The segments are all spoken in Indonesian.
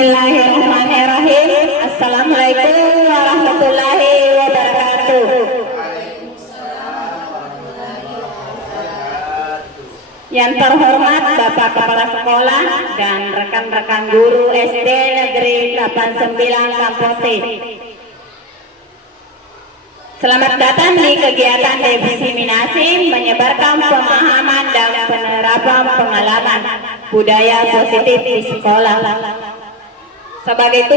Bismillahirrahmanirrahim. Assalamualaikum warahmatullahi wabarakatuh. Yang terhormat Bapak Kepala Sekolah dan rekan-rekan guru SD Negeri 89 Kampote. Selamat datang di kegiatan diseminasi menyebarkan pemahaman dan penerapan pengalaman budaya positif di sekolah. Sebagai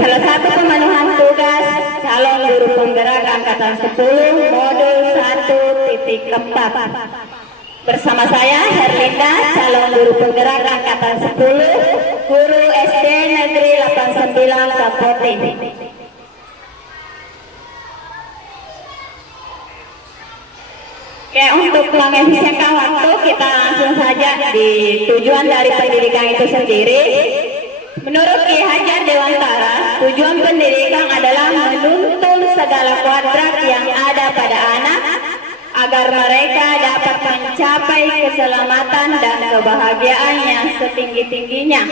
salah satu pemenuhan tugas calon guru penggerak angkatan 10 modul 1.4. Bersama saya Herlinda, calon guru penggerak angkatan 10, guru SD Negeri 89 Kampote. Oke, untuk mengefisienkan waktu kita langsung saja di tujuan dari pendidikan itu sendiri. Menurut Ki Hajar Dewantara, tujuan pendidikan adalah menuntun segala kuadrat yang ada pada anak agar mereka dapat mencapai keselamatan dan kebahagiaan yang setinggi-tingginya,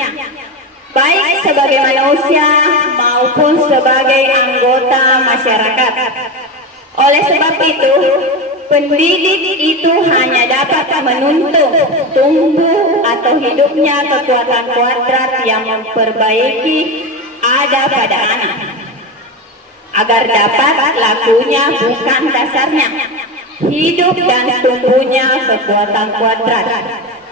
baik sebagai manusia maupun sebagai anggota masyarakat. Oleh sebab itu, pendidik itu hanya dapat menuntun tumbuh atau hidupnya kekuatan kuadrat yang memperbaiki ada pada anak, agar dapat lakunya bukan dasarnya, hidup dan tumbuhnya kekuatan kuadrat.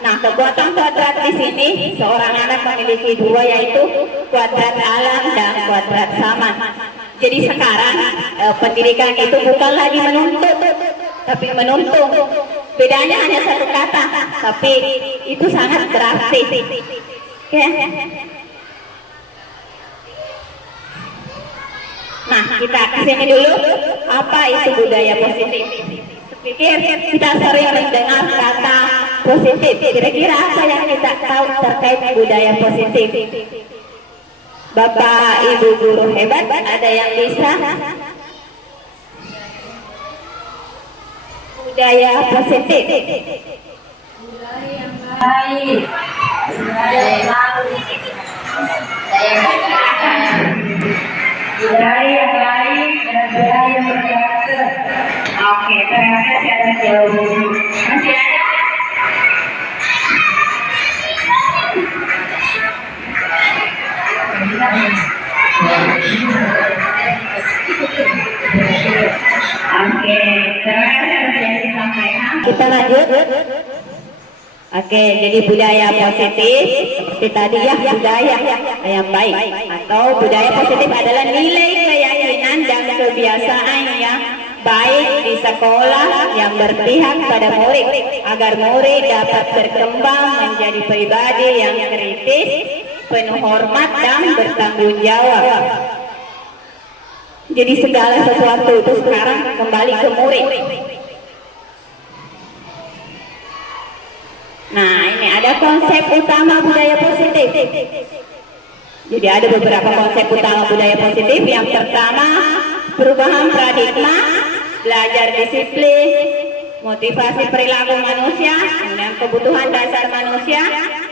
Nah, kekuatan kuadrat di sini seorang anak memiliki dua, yaitu kuadrat alam dan kuadrat zaman. Jadi sekarang pendidikan itu bukan lagi menuntut, tapi menuntun. Bedanya hanya satu kata, tapi itu sangat berarti. Oke. Nah, kita kesini dulu. Apa itu budaya positif? Pikir kita sering mendengar kata positif. Kira-kira apa yang kita tahu terkait budaya positif? Bapak Ibu guru hebat, ada yang bisa? Budaya positif. Budaya yang baik. Budaya yang baik. Budaya yang baik dan budaya yang berkarakter. Oke, terima kasih atas jawabannya. Masih ada? Oke, terima kasih atas yang disampaikan. Kita lanjut. Oke, jadi budaya positif seperti tadi ya, budaya yang baik atau budaya positif adalah nilai keyakinan dan kebiasaan yang baik di sekolah yang berpihak pada murid agar murid dapat berkembang menjadi pribadi yang kritis, penuh hormat dan bertanggung jawab. Jadi segala sesuatu itu sekarang kembali ke murid. Nah, ini ada konsep utama budaya positif. Jadi ada beberapa konsep utama budaya positif. Yang pertama, perubahan paradigma, belajar disiplin, motivasi perilaku manusia, kemudian kebutuhan dasar manusia,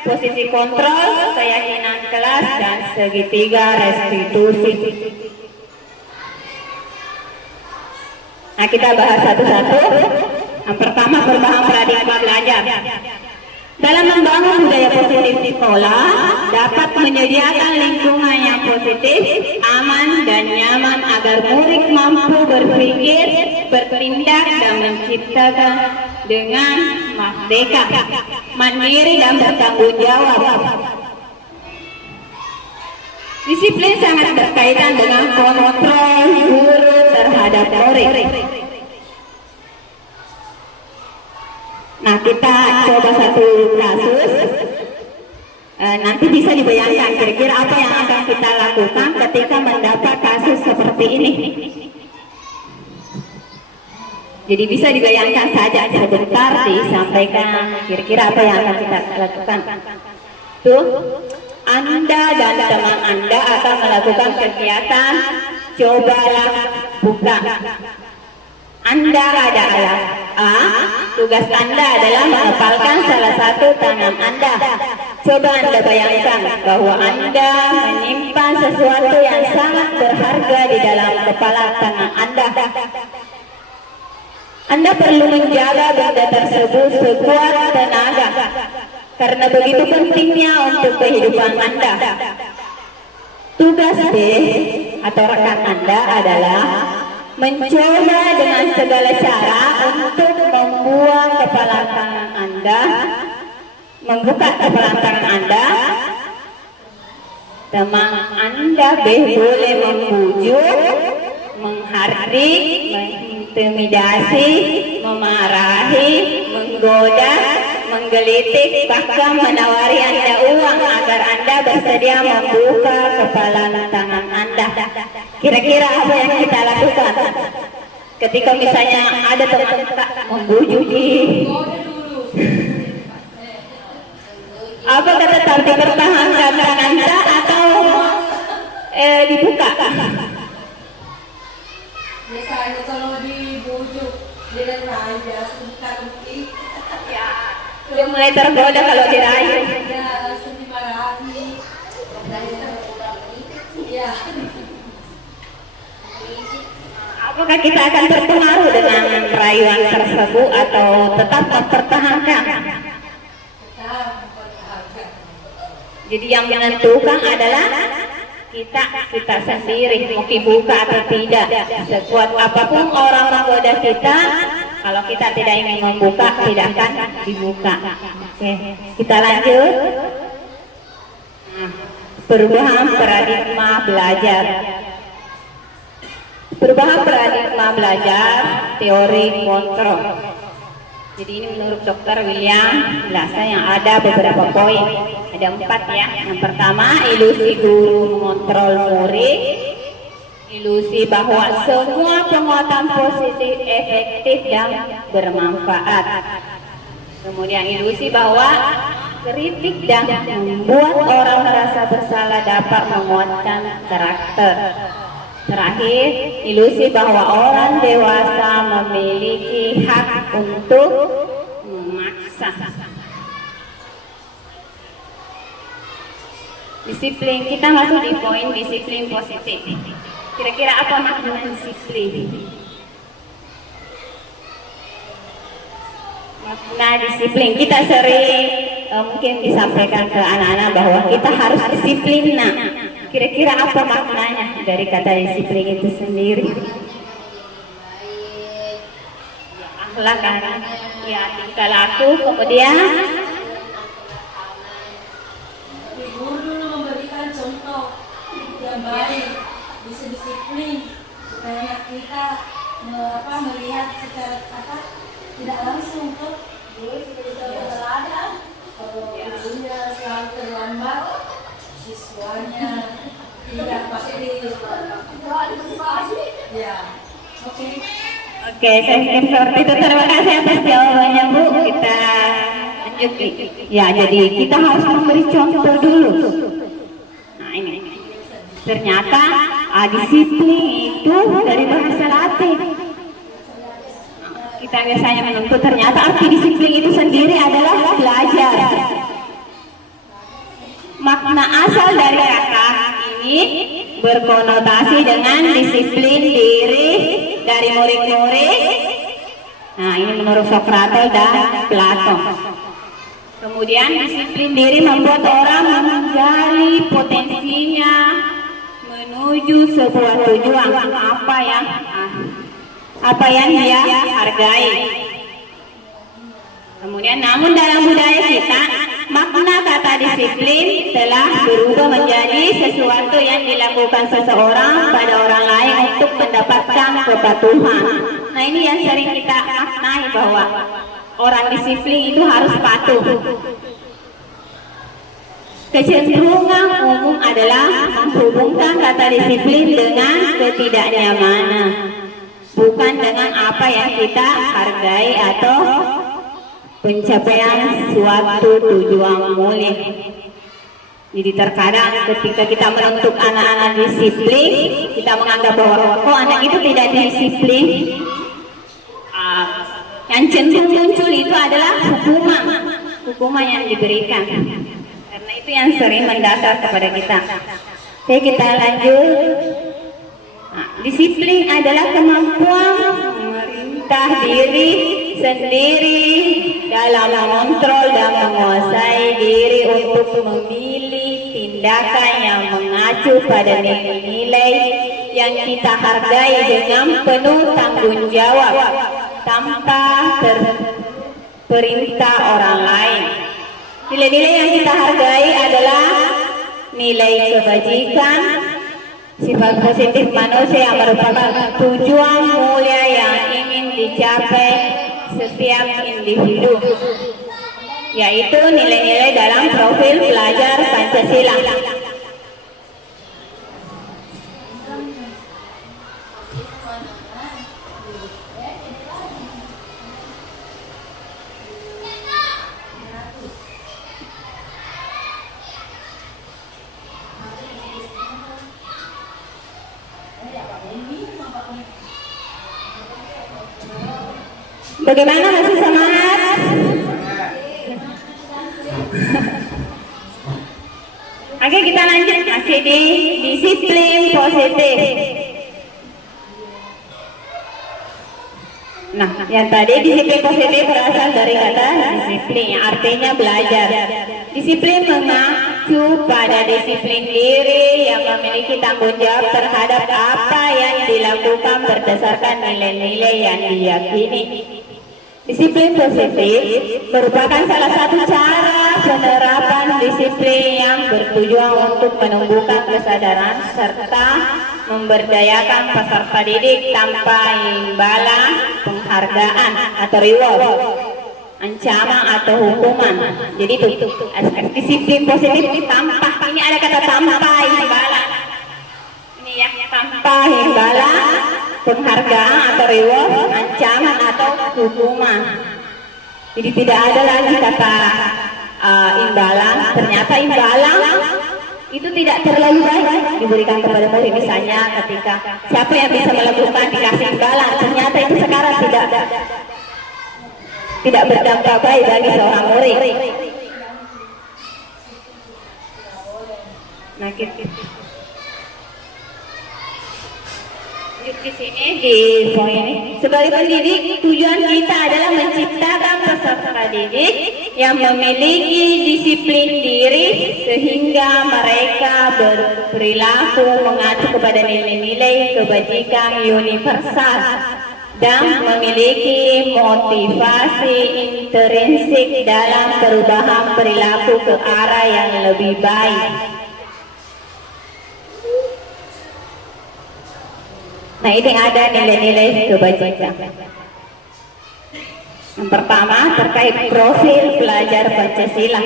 posisi kontrol, keyakinan kelas, dan segitiga restitusi. Nah, kita bahas satu-satu. Yang pertama, perubahan paradigma belajar. Dalam membangun budaya positif di sekolah, dapat menyediakan lingkungan yang positif, aman, dan nyaman agar murid mampu berpikir, bertindak, dan menciptakan dengan merdeka, mandiri, dan bertanggung jawab. Disiplin sangat berkaitan dengan kontrol guru terhadap murid. Nah, kita coba satu kasus. Nanti bisa dibayangkan kira-kira apa yang akan kita lakukan ketika mendapat kasus seperti ini. Jadi bisa dibayangkan saja, sebentar disampaikan kira-kira apa yang akan kita lakukan. Tuh, Anda dan teman Anda akan melakukan kegiatan cobalah buka. Anda adalah A, tugas Anda adalah menghafalkan salah satu tangan Anda. C, Coba Anda bayangkan bahwa Anda menyimpan sesuatu yang sangat berharga di dalam kepala tangan Anda. Anda perlu menjaga benda tersebut sekuat tenaga, karena begitu pentingnya untuk kehidupan Anda. Tugas D atau rekan Anda adalah mencoba dengan segala cara untuk membuang kepala tangan Anda, membuka kepala tangan Anda. Teman Anda boleh membujuk, menghardik, mengintimidasi, memarahi, menggoda, menggelitik, bahkan menawari Anda uang agar Anda bersedia membuka kepala tangan Anda. Kira-kira apa yang kita lakukan ketika misalnya ada teman kita membujuki? Apakah tetap dipertahankan tangan Anda atau dibuka? Biasanya kalau dibujuk dengan raja sebentar mungkin Dia mulai tergoda kalau dirayu. ya langsung dimarahi. Ya. Apakah kita akan terpengaruh dengan rayuan tersebut atau tetap mempertahankan? Jadi yang menentukan adalah kita sendiri mau dibuka atau tidak. Sekuat apapun orang menggoda kita, kalau kita tidak ingin membuka, tidak akan dibuka. Oke, kita lanjut. Perubahan paradigma belajar. Perubahan paradigma belajar, teori kontrol. Jadi ini menurut Dr. William Lasa yang ada beberapa poin. Ada 4 ya. Yang pertama, ilusi guru mengontrol murid. Ilusi bahwa semua penguatan positif efektif dan bermanfaat. Kemudian ilusi bahwa kritik dan membuat orang merasa bersalah dapat menguatkan karakter. Terakhir, ilusi bahwa orang dewasa memiliki hak untuk memaksa. Disiplin, kita masuk di poin disiplin positif. Kira-kira apa makna disiplin? Makna disiplin, kita sering mungkin disampaikan ke anak-anak bahwa kita harus disiplin. Nah, kira-kira apa maknanya dari kata disiplin itu sendiri? Ya, akhlak kan? Ya, tingkah laku, kemudian Guru dulu memberikan contoh yang baik, bisa disiplin supaya anak kita melihat secara tidak langsung tuh dulu seperti teladan. Kalau gurunya selalu terlambat, siswanya tidak pasti. Ya, oke. Oke, saya pikir seperti itu. Terima kasih atas jawabannya, Bu. Kita lanjut. Ya, jadi kita harus memberi contoh dulu. Nah, ini. Ternyata disiplin itu dari bahasa Latin. Kita biasanya menuntut, ternyata arti disiplin itu sendiri adalah belajar. Makna asal dari kata ini berkonotasi dengan disiplin diri dari murid-murid. Nah, ini menurut Sokrates dan Plato. Kemudian disiplin diri membuat orang menggali potensinya menuju sebuah tujuan apa yang dia hargai. Kemudian namun dalam budaya kita makna kata disiplin telah berubah menjadi sesuatu yang dilakukan seseorang pada orang lain untuk mendapatkan kepatuhan. Nah, ini yang sering kita maknai bahwa orang disiplin itu harus patuh. Kecenderungan umum adalah menghubungkan kata disiplin dengan ketidaknyamanan, bukan dengan apa yang kita hargai atau pencapaian suatu tujuan mulia. Jadi terkadang ketika kita menuntut anak-anak disiplin, kita menganggap bahwa anak itu tidak disiplin. Yang cenderung muncul itu adalah hukuman yang diberikan. Karena itu yang sering mendasar kepada kita. Oke, kita lanjut. Nah, disiplin adalah kemampuan memerintah diri sendiri dalam mengontrol dan menguasai diri untuk memilih tindakan yang mengacu pada nilai-nilai yang kita hargai dengan penuh tanggung jawab tanpa perintah orang lain. Nilai-nilai yang kita hargai adalah nilai kebajikan, sifat positif manusia yang merupakan tujuan mulia yang ingin dicapai setiap individu, yaitu nilai-nilai dalam profil pelajar Pancasila. Bagaimana, masih semangat? Oke, kita lanjut masih di disiplin positif. Nah, yang tadi disiplin positif berasal dari kata disiplin yang artinya belajar. Disiplin mengacu pada disiplin diri yang memiliki tanggung jawab terhadap apa yang dilakukan berdasarkan nilai-nilai yang diyakini. Disiplin positif merupakan salah satu cara penerapan disiplin yang bertujuan untuk menumbuhkan kesadaran serta memberdayakan peserta didik tanpa imbalan, penghargaan atau reward, ancaman atau hukuman. Jadi itu aspek disiplin positif tanpa, ini ada kata tanpa imbalan. Ini ya, tanpa imbalan, penghargaan atau reward, ancaman atau hukuman. Jadi tidak ada lagi kata imbalan. Ternyata imbalan itu tidak terlalu baik diberikan kepada murid. Misalnya ketika siapa yang bisa melakukan dikasih imbalan, ternyata itu sekarang tidak berdampak baik bagi seorang murid. Nah, di sini di poin ini, sebagai pendidik tujuan kita adalah menciptakan peserta didik yang memiliki disiplin diri sehingga mereka berperilaku mengacu kepada nilai-nilai kebajikan universal dan memiliki motivasi intrinsik dalam perubahan perilaku ke arah yang lebih baik. Nah, ini ada nilai-nilai kebajikan. Yang pertama terkait profil pelajar Pancasila.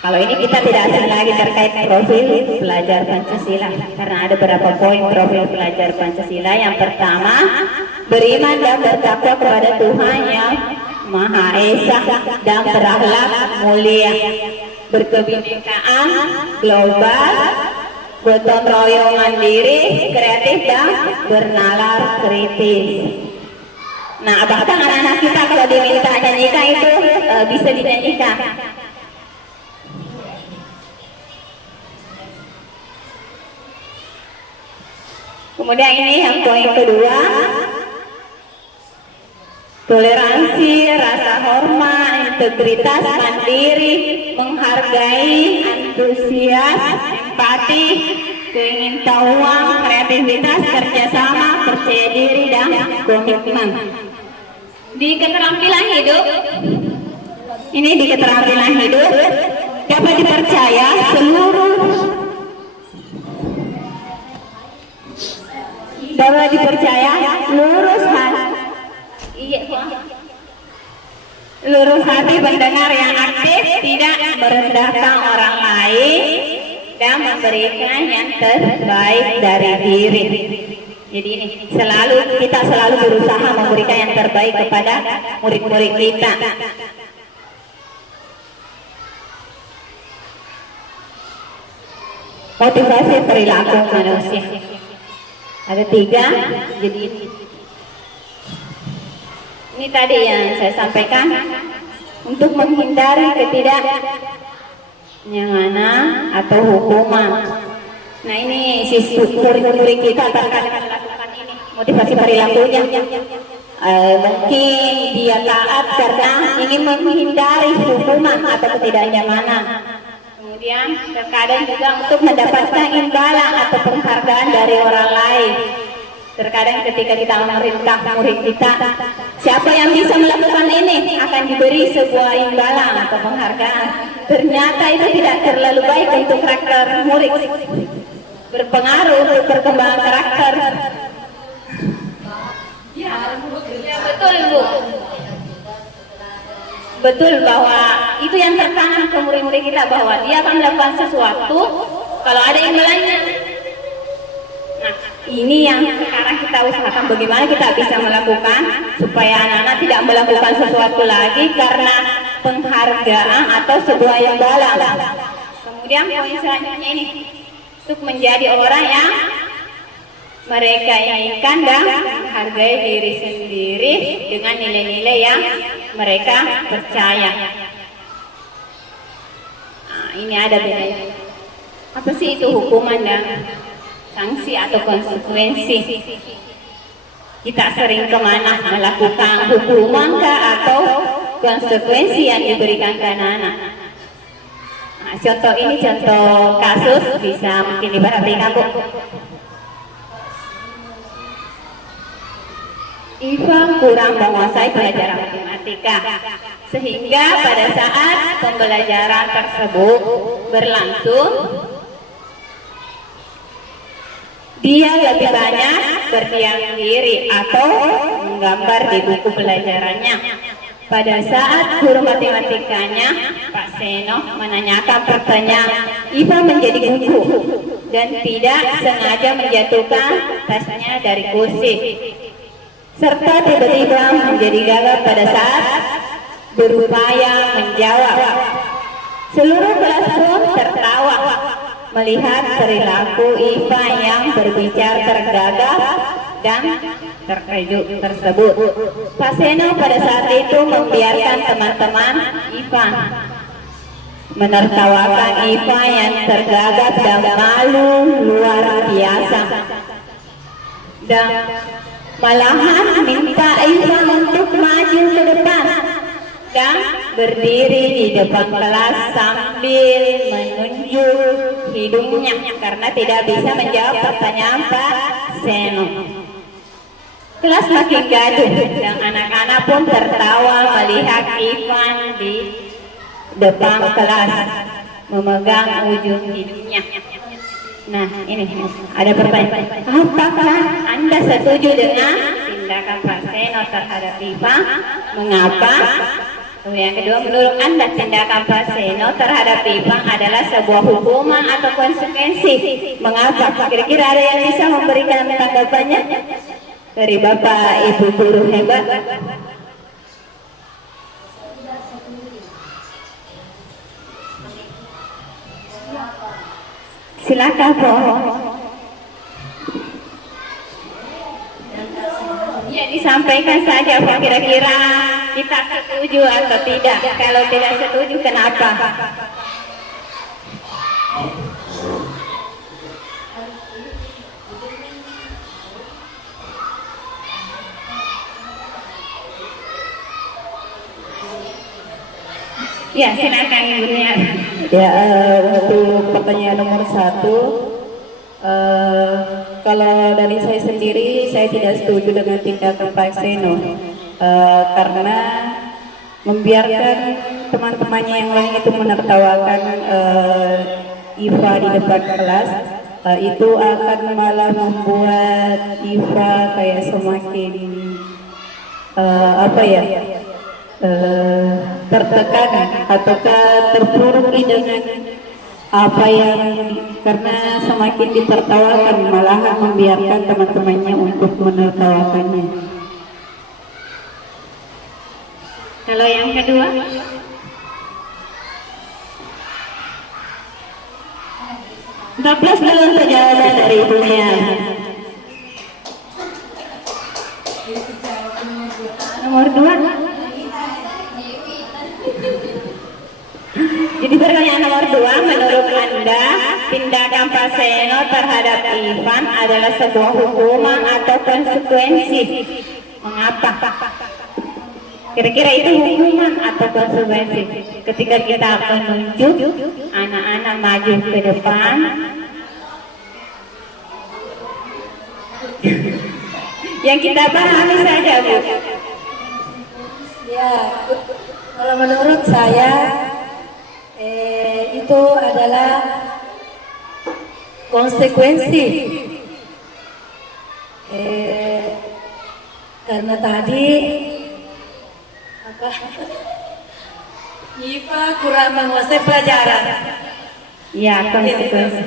Kalau ini kita tidak asing lagi terkait profil pelajar Pancasila, karena ada beberapa poin profil pelajar Pancasila. Yang pertama, beriman dan bertakwa kepada Tuhan yang Maha Esa dan berakhlak mulia, berkebinekaan global, gotong royong mandiri, kreatif dan bernalar kritis. Nah, bahkan anak-anak kita kalau diminta nyanyikan itu bisa dinyanyikan. Kemudian ini yang poin kedua, toleransi, rasa hormat, integritas, mandiri, menghargai, antusias, empati, keingintahuan, kreativitas, kerjasama, percaya diri, dan komitmen. Di keterampilan hidup, ini di keterampilan hidup dapat dipercaya seluruh lurus hati pendengar yang aktif, tidak merendahkan orang lain, dan memberikan yang terbaik dari diri. Jadi ini kita selalu berusaha memberikan yang terbaik kepada murid-murid kita. Motivasi perilaku manusia. Ada 3, jadi ini tadi yang saya sampaikan untuk menghindari nyangana atau hukuman. Nah ini si murid kita terkadang melakukan ini motivasi perilakunya. Mungkin dia taat karena ingin menghindari hukuman atau ketidaknyamanan. Kemudian terkadang juga untuk mendapatkan imbalan atau penghargaan dari orang lain. Terkadang ketika kita memerintah murid kita, siapa yang bisa melakukan ini akan diberi sebuah imbalan atau penghargaan. Ternyata itu tidak terlalu baik untuk karakter murid, berpengaruh untuk perkembangan karakter. Ya, betul Bu. Betul bahwa itu yang tertanam ke murid-murid kita, bahwa dia akan melakukan sesuatu kalau ada imbalannya. Nah, ini yang sekarang kita usahakan bagaimana kita bisa melakukan supaya anak-anak tidak melakukan sesuatu lagi karena penghargaan atau sebuah imbalan. Kemudian poin selanjutnya ini, untuk menjadi orang yang mereka inginkan dan menghargai diri sendiri dengan nilai-nilai yang mereka percaya. Nah, ini ada bedanya. Apa sih itu hukuman dan sanksi atau konsekuensi? Kita sering kemana melakukan hukuman atau konsekuensi yang diberikan ke anak-anak. Nah, contoh ini contoh kasus bisa mungkin diperhatikan Bu. Iva kurang menguasai pelajaran matematika, sehingga pada saat pembelajaran tersebut berlangsung, dia lebih banyak berdiam diri atau menggambar di buku pelajarannya. Pada saat guru matematikanya, Pak Seno, menanyakan pertanyaan, Iva menjadi gugup dan tidak sengaja menjatuhkan tasnya dari kursi, serta tiba-tiba menjadi gagap pada saat berupaya menjawab. Seluruh kelas pun tertawa melihat perilaku Iva yang berbicara tergagap dan terkejut tersebut. Pak Seno pada saat itu membiarkan teman-teman Iva menertawakan Iva yang tergagap dan malu luar biasa, dan malahan minta Iva untuk maju ke depan dan berdiri di depan kelas sambil menunjuk hidungnya karena tidak bisa menjawab pertanyaan Pak Seno. Kelas makin gaduh dan anak-anak pun tertawa melihat Ivan di depan kelas memegang ujung hidungnya. Nah, ini ada pertanyaan. Apakah Anda setuju dengan tindakan Pak Seno terhadap Iva? Mengapa? Yang kedua, menurut Anda tindakan Pak Seno terhadap Iva adalah sebuah hukuman atau konsekuensi? Mengapa? Kira-kira ada yang bisa memberikan tanggapannya dari Bapak Ibu guru hebat? Silakan Po. Ya, disampaikan saja Po, kira-kira kita setuju atau tidak. Kalau tidak setuju, kenapa? Ya, silakan Ibu Nia. Ya, untuk pertanyaan nomor 1, kalau dari saya sendiri, saya tidak setuju dengan tindakan Pak Seno, karena membiarkan teman-temannya yang lain itu menertawakan Iva di depan kelas, itu akan malah membuat Iva kayak semakin tertekan atau terpuruk dengan apa yang, karena semakin ditertawakan malahan membiarkan teman-temannya untuk menertawakannya. Kalau yang kedua, Daplas dulu untuk jawaban dari ibunya. nomor 2. Jadi pertanyaan nomor 2, menurut Anda tindakan Pak Seno terhadap Ivan adalah sebuah hukuman atau konsekuensi? Mengapa? Kira-kira itu hukuman atau konsekuensi? Ketika kita menunjuk anak-anak maju ke depan, yang kita pahami saja, Bu. Ya, kalau menurut saya itu adalah konsekuensi. Karena tadi apa? Iva kurang menguasai pelajaran. Ya, konsekuensi.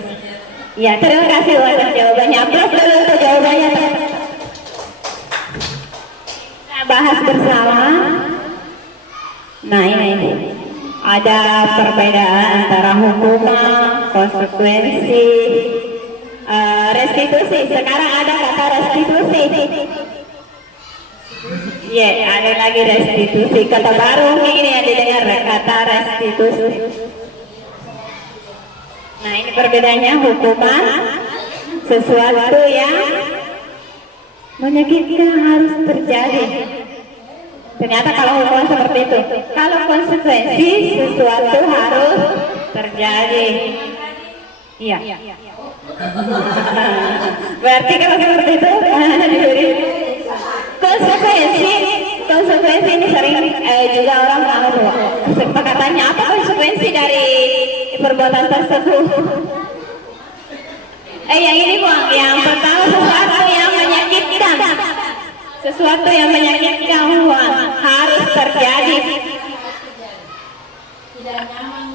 Ya, terima kasih atas jawabannya. Aplaus dulu untuk jawabannya. Kita bahas bersama. Nah, ini ada perbedaan antara hukuman, konsekuensi, restitusi. Sekarang ada kata restitusi. Ya, ada lagi restitusi. Kata baru ini yang didengar, kata restitusi. Nah, ini perbedaannya. Hukuman sesuatu yang menyakitkan harus terjadi. Ternyata kalau hukuman seperti itu. Kalau konsekuensi sesuatu harus terjadi. Iya. Berarti kalau seperti itu konsekuensi ini sering juga orang tahu. Kesepakatannya apa konsekuensi dari perbuatan tersebut? Yang ini Bang, yang pertama sesuatu yang menyakitkan. Sesuatu yang menyakitkan harus terjadi.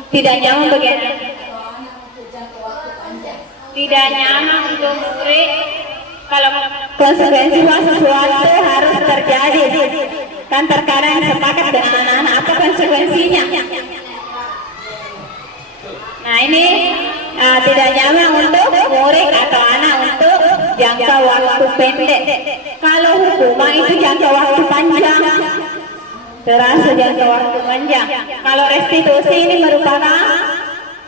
Tidak nyaman bagaimana? Tidak nyaman untuk murid. Kalau konsekuensi sesuatu harus terjadi. Kan terkadang sepakat dengan anak-anak apa konsekuensinya. Nah ini tidak nyaman untuk murid atau anak untuk jangka waktu pendek. Kalau hukuman itu jangka waktu panjang, terasa jangka waktu panjang. Kalau restitusi ini merupakan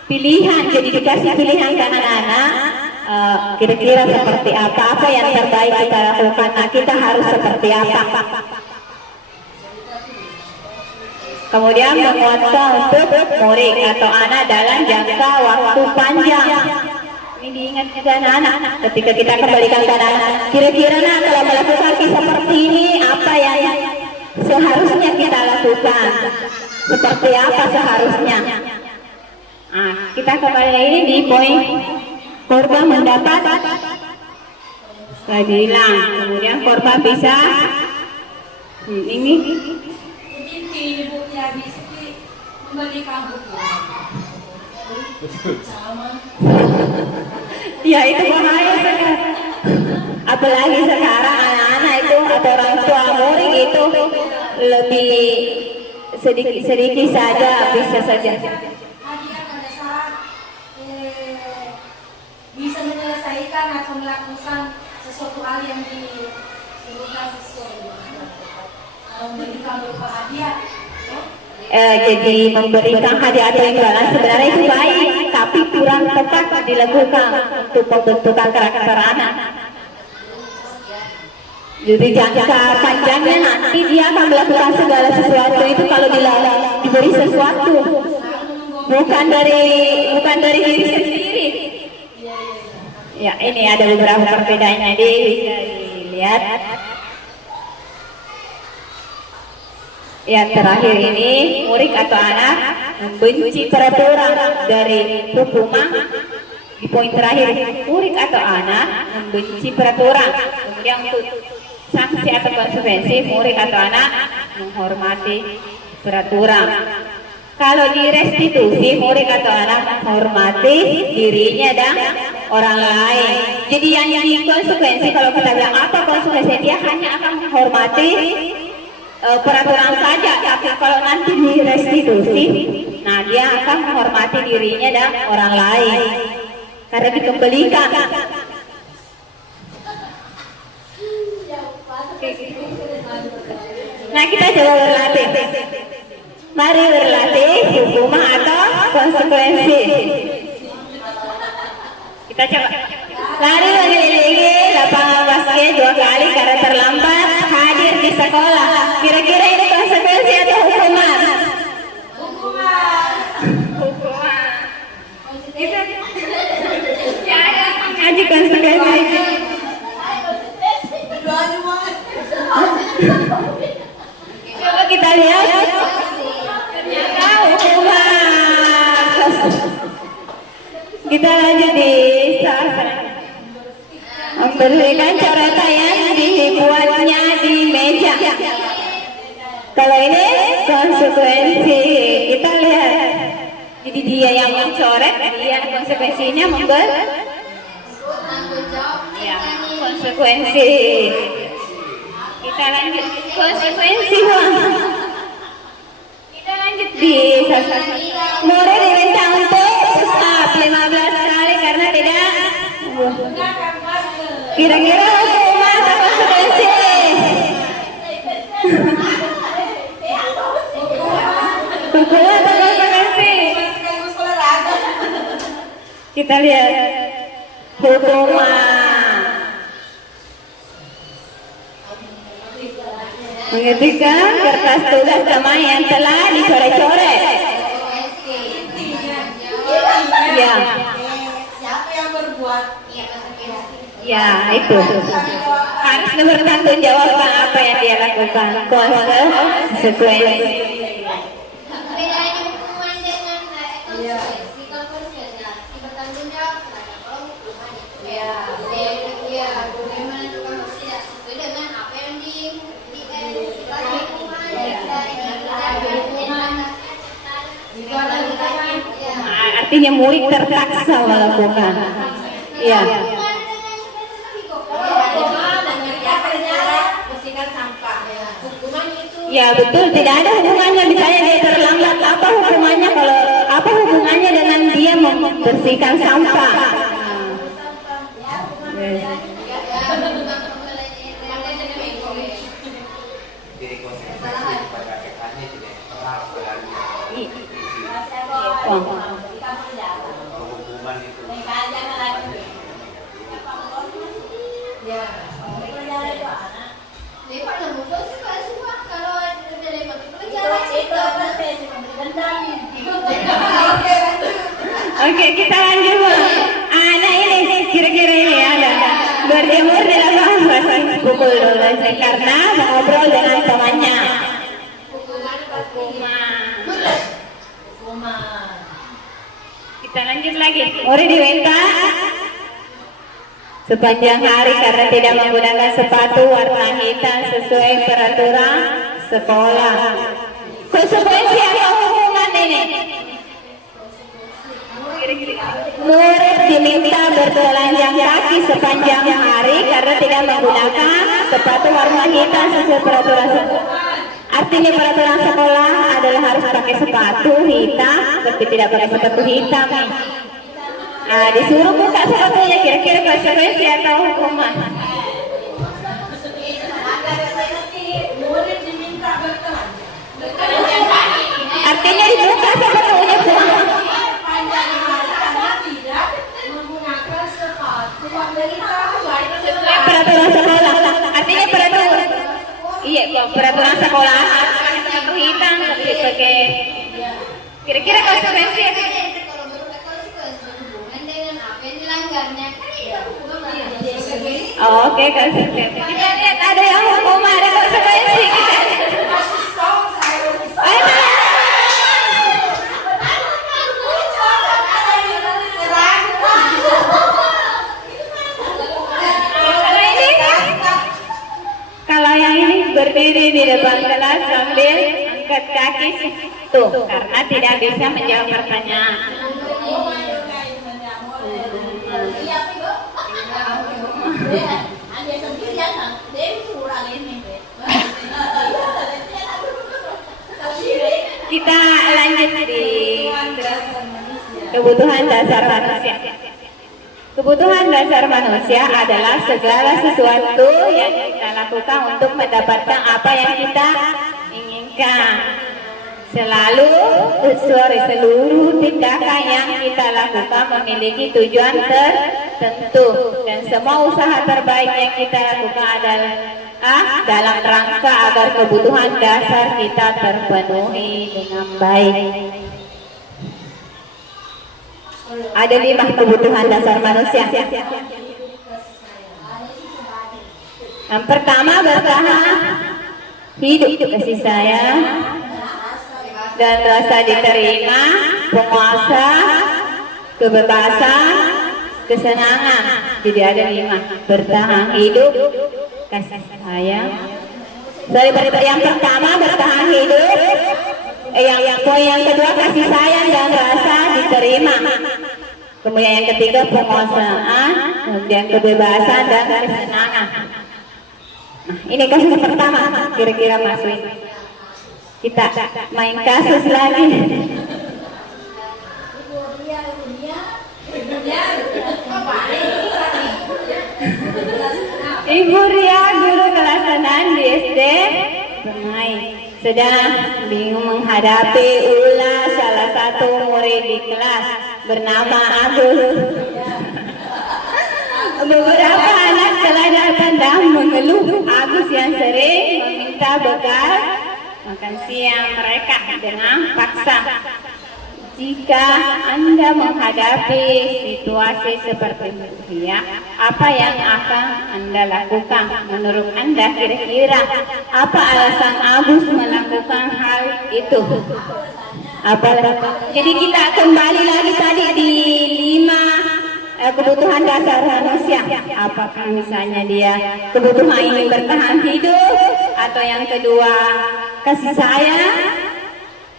pilihan, jadi dikasih pilihan ke anak-anak. Kira-kira seperti apa yang terbaik kita lakukan. Nah, kita harus seperti apa. Kemudian menguatkan untuk murid atau anak dalam jangka waktu panjang. Ini diingat juga anak-anak ketika kita kembalikan ke anak. Kira-kira kalau melakukan seperti ini apa yang seharusnya kita lakukan? Seperti apa seharusnya? Nah, kita kembali ini di poin korban mendapat keadilan. Kemudian korban bisa ini Ibu tidak bisa memberikan hukuman. ya itu bahaya sekarang. Apalagi sekarang anak-anak itu atau orang tua murid itu lebih sedikit saja bisa saja. Hadiah pada saat bisa menyelesaikan atau melakukan sesuatu hal yang disebutkan sesuai. Memberikan berupa hadiah. Jadi memberikan hadiah atau imbalan sebenarnya itu baik, tapi kurang tepat dilakukan untuk pembentukan karakter anak. Jadi jangka panjangnya nanti dia akan melakukan segala sesuatu itu kalau diberi sesuatu, bukan dari diri sendiri. Ya, ini ada beberapa perbedaannya, bisa dilihat. Yang terakhir ini, murid atau anak membenci peraturan dari hukuman. Di poin terakhir, murid atau anak membenci peraturan. Kemudian untuk sanksi atau konsekuensi, murid atau anak menghormati peraturan. Kalau di restitusi, murid atau anak menghormati dirinya dan orang lain. Jadi yang konsekuensi, kalau kita bilang apa konsekuensi, dia hanya akan menghormati peraturan saja, tapi kalau nanti di restitusi, nah dia akan menghormati dirinya dan orang lain karena dikembalikan. Nah, kita coba berlatih. Mari berlatih hukuman atau konsekuensi. Kita coba. Lari mengelilingi lapangan basket 2 kali karena terlambat hadir di sekolah. Kira-kira ini konsekuensi atau hukuman? Hukuman. Hukuman. Kita ngaji konsekuensi. Coba kita lihat. Ternyata hukuman. Kita lanjut di sastra. Memberikan coretan yang dibuatnya di meja. Kalau ini konsekuensi, kita lihat. Jadi dia yang mencoret, dia konsekuensinya ya, konsekuensi. Kita lanjut konsekuensi. Kita lanjut di sastra. Murid diminta untuk stop 15 kali karena tidak. Gunakan masker. Kira-kira hukuman atau konsekuensi? Hukuman atau konsekuensi? Sekaligus olahraga. Kita lihat hukuman. Mengetikkan kertas tugas teman yang telah dicoret-coret. Ya, Siapa yang berbuat? ya itu. Harus bertanggung jawab apa yang dia lakukan. Konsekuensi. Bedanya hukuman dengan konsekuensi. Kalau konsekuensi bertanggung jawab, kalau hukuman itu ya bagaimana kalau tidak sesuai dengan apa yang Artinya murid terpaksa melakukan. Iya. Ya betul, tidak ada hubungannya misalnya dia terlambat. Apa hubungannya kalau apa hubungannya dengan dia membersihkan sampah? Oke, kita lanjut. Nah ini kira-kira ini ada berjemur di lapangan basket pukul 12 karena mengobrol dengan temannya. Kita lanjut lagi. Murid diminta sepanjang hari karena tidak menggunakan sepatu warna hitam sesuai peraturan sekolah. Konsekuensi atau hukuman ini? Murid diminta bertelanjang kaki sepanjang hari karena tidak menggunakan sepatu warna hitam sesuai peraturan sekolah. Artinya peraturan sekolah adalah harus pakai sepatu hitam, tapi tidak pakai sepatu hitam. Nah, disuruh buka sepatunya, kira-kira konsekuensi atau hukuman? Artinya dibuka sepatunya semua. Peraturan sekolah, artinya peraturan. Iya, kok peraturan sekolah sepatu hitam tapi pakai. Kira-kira konsekuensi? Kalau berbuat konsekuensi berhubungan dengan apa yang dilanggarnya kan itu hukuman. Oke, konsekuensi. Kita lihat ada yang hukuman, ada konsekuensi. Kalau yang ini berdiri di depan kelas sambil angkat kaki tuh karena tidak bisa menjawab pertanyaan. Kita lanjut di kebutuhan dasar manusia. Kebutuhan dasar manusia adalah segala sesuatu yang kita lakukan untuk mendapatkan apa yang kita inginkan. seluruh tindakan yang kita lakukan memiliki tujuan tertentu dan semua usaha terbaik yang kita lakukan adalah dalam rangka agar kebutuhan dasar kita terpenuhi dengan baik. Ada 5 kebutuhan dasar manusia. Yang pertama bertahan hidup, kasih sayang dan rasa diterima, penguasa, kebebasan, kesenangan. Jadi ada 5. Bertahan hidup, kasih sayang. Yang pertama bertahan hidup. Poin yang kedua kasih sayang dan rasa diterima. Kemudian yang ketiga penguasaan, kemudian kebebasan dan kesenangan. Nah, ini kasus pertama, kira-kira masuk. Kita main kasus lagi. Ibu Ria, guru kelas 6 di SD Permai, sedang bingung menghadapi ulah salah satu murid di kelas bernama Agus. Beberapa anak telah datang dan mengeluh Agus yang sering meminta bekal makan siang mereka dengan paksa. Jika Anda menghadapi situasi seperti itu, apa yang akan Anda lakukan? Menurut Anda kira-kira apa alasan Agus melakukan hal itu? Jadi kita kembali lagi tadi di 5 kebutuhan dasar manusia. Apakah misalnya dia kebutuhan ini bertahan hidup, atau yang kedua kasih sayang,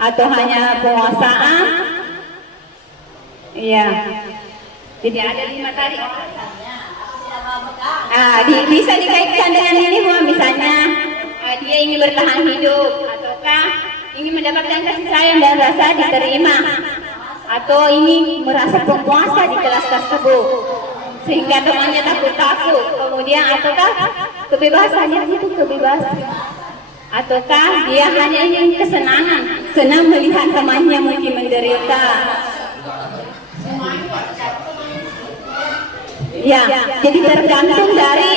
atau hanya penguasaan? Iya. Jadi ada 5 tadi. Bisa dikaitkan dengan ini, misalnya dia ingin bertahan hidup, ataukah ingin mendapatkan kasih sayang dan rasa diterima, atau ini merasa penguasa di kelas tersebut sehingga temannya takut-takut. Kemudian ataukah kebebasannya itu kebebasan, ataukah dia hanya ingin kesenangan, senang melihat temannya mungkin menderita. Ya, jadi tergantung dari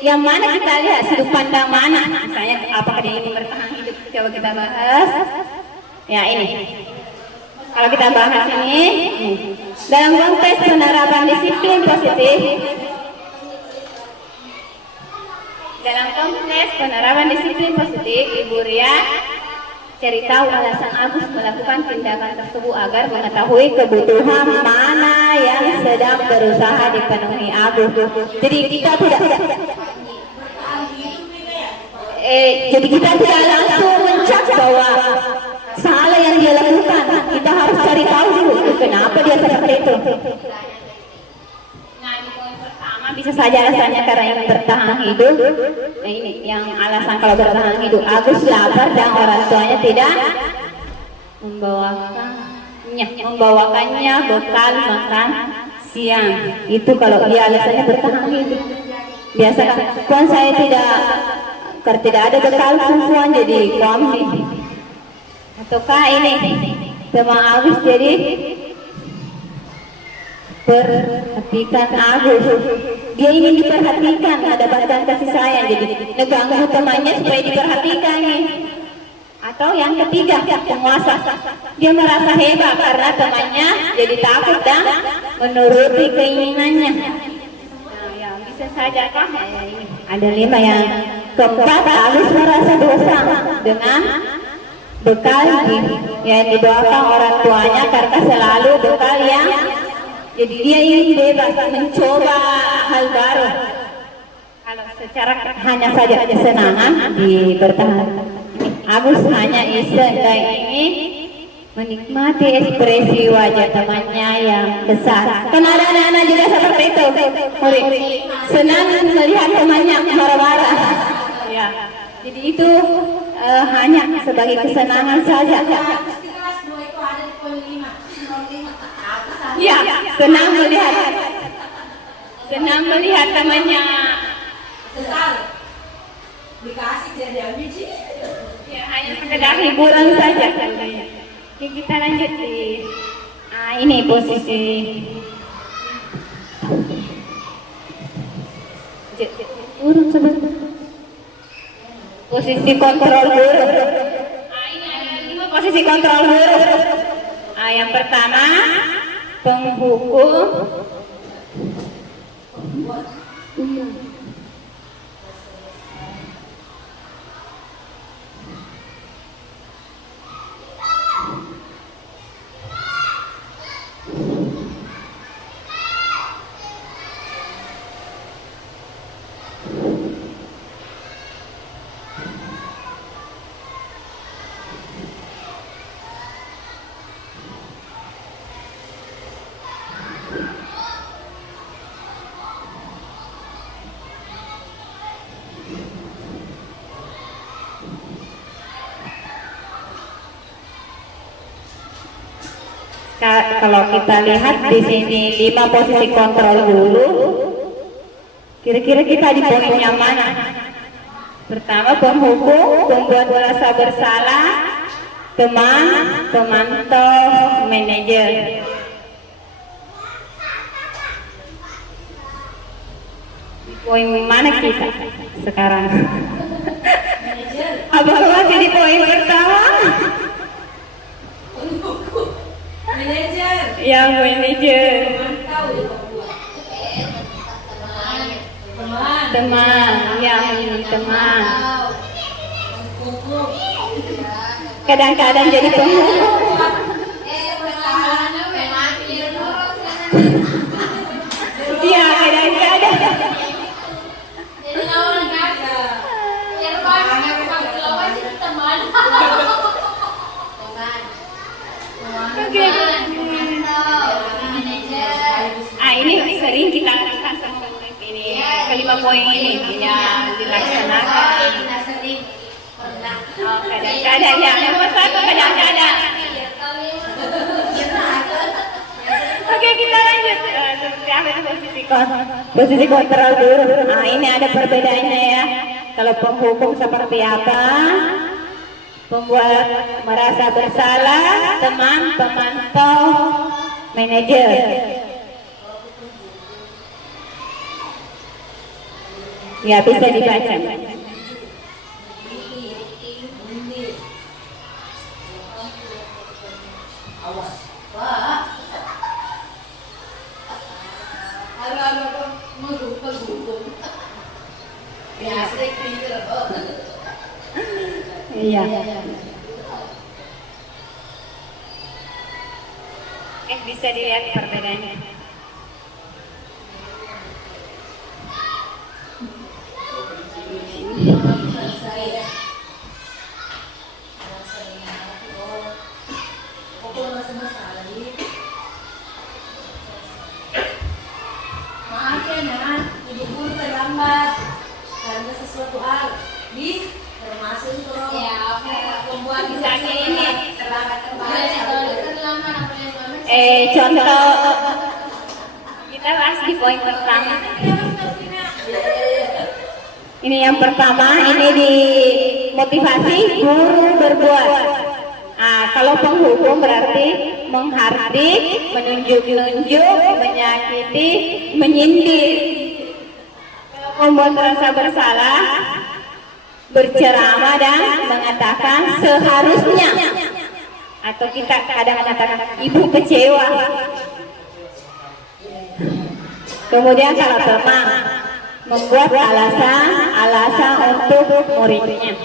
yang mana kita lihat, sudut pandang mana. Misalnya apakah dia ingin bertahan hidup, coba kita bahas. Ya ini. Kalau kita bahas ini, dalam konteks penerapan disiplin positif, Ibu Ria cari tahu alasan Agus melakukan tindakan tersebut agar mengetahui kebutuhan mana yang sedang berusaha dipenuhi Agus. Jadi kita tidak langsung mencap bahwa salah yang dia lakukan. Kita harus cari tahu dulu kenapa dia seperti itu. Nah, di poin pertama bisa saja alasannya karena ingin bertahan hidup. Nah, ini yang alasan kalau bertahan hidup. Agus lapar dan orang tuanya tidak membawakannya bekal makan siang. Itu kalau dia alasannya bertahan hidup. Biasa kan saya tidak ada bekal perempuan jadi suami. Ataukah ini teman Agus jadi perhatikan Agus, dia ingin diperhatikan, mendapatkan kasih sayang, jadi ngeganggu temannya supaya diperhatikan nih. Atau yang ketiga penguasa, dia merasa hebat karena temannya jadi takut dan menuruti keinginannya. Nah, yang bisa saja kan ini ada 5 yang keempat. Agus merasa dosa dengan bekal yang dibawakan orang tuanya karena selalu bekal yang jadi dia ingin bebas mencoba hal baru. Kalau secara hanya saja kesenangan di bertahan, Agus hanya iseng dan ingin menikmati ekspresi wajah temannya yang besar. Kan ada anak-anak juga seperti itu, senang melihat temannya marah-marah. Ya, jadi itu hanya sebagai kesenangan saja. Ya, senang melihat temannya besar. Dikasih jadi biji. Ya, hanya sekedar hiburan saja. Oke, kita lanjut di ini posisi posisi kontrol huruf. Ini ada 5 posisi kontrol huruf. Yang pertama penghukum, kalau kita lihat di sini 5 posisi kontrol dulu. Kira-kira kita di poin yang mana? Pertama penghukum, pembuat merasa bersalah, teman, pemantau, manajer. Di poin mana kita sekarang? Abang masih di poin pertama? Manajer. Yang manajer. Tahu ya pembuat. Teman. Teman, yang ini teman. Hukum. Kadang-kadang jadi penghukum. Iya, kadang-kadang. Ini sering kita lakukan sama ini kelima poin ini yang dilaksanakan. Oh, kadang-kadang ya, nomor 1 kadang-kadang. Oke, kita lanjut. Seperti apa posisi kontrol dulu. Ini ada perbedaannya ya. Kalau penghukum seperti apa? Pembuat merasa bersalah, teman, pemantau, manajer. Ya, bisa dibaca. Iya. Bisa dilihat perbedaannya. Maaf ya Nak, ibu guru terlambat karena sesuatu hal termasuk kalau pembuat misalnya ini terlambat kembali. Contoh kita bahas di poin pertama. Ini yang pertama, ini di motivasi guru berbuat. Kalau penghukum berarti menghardik, menunjuk-nunjuk, menyakiti, menyindir. Membuat merasa bersalah, berceramah dan mengatakan seharusnya. Atau kita kadang mengatakan ibu kecewa. Kemudian kalau teman, membuat alasan untuk muridnya.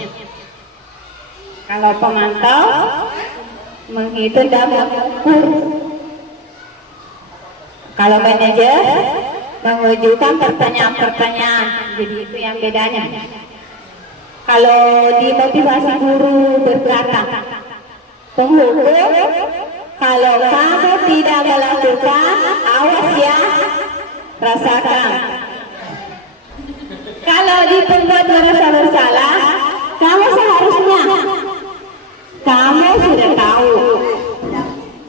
Kalau pemantau, menghitung dan mengukur. Kalau manajer, mengajukan pertanyaan-pertanyaan. Jadi itu yang bedanya. Kalau di motivasi guru berkata, penghukum, kalau kamu tidak melakukan, awas ya, rasakan. Kalau di pembuat merasa bersalah, kamu seharusnya, kamu sudah tahu.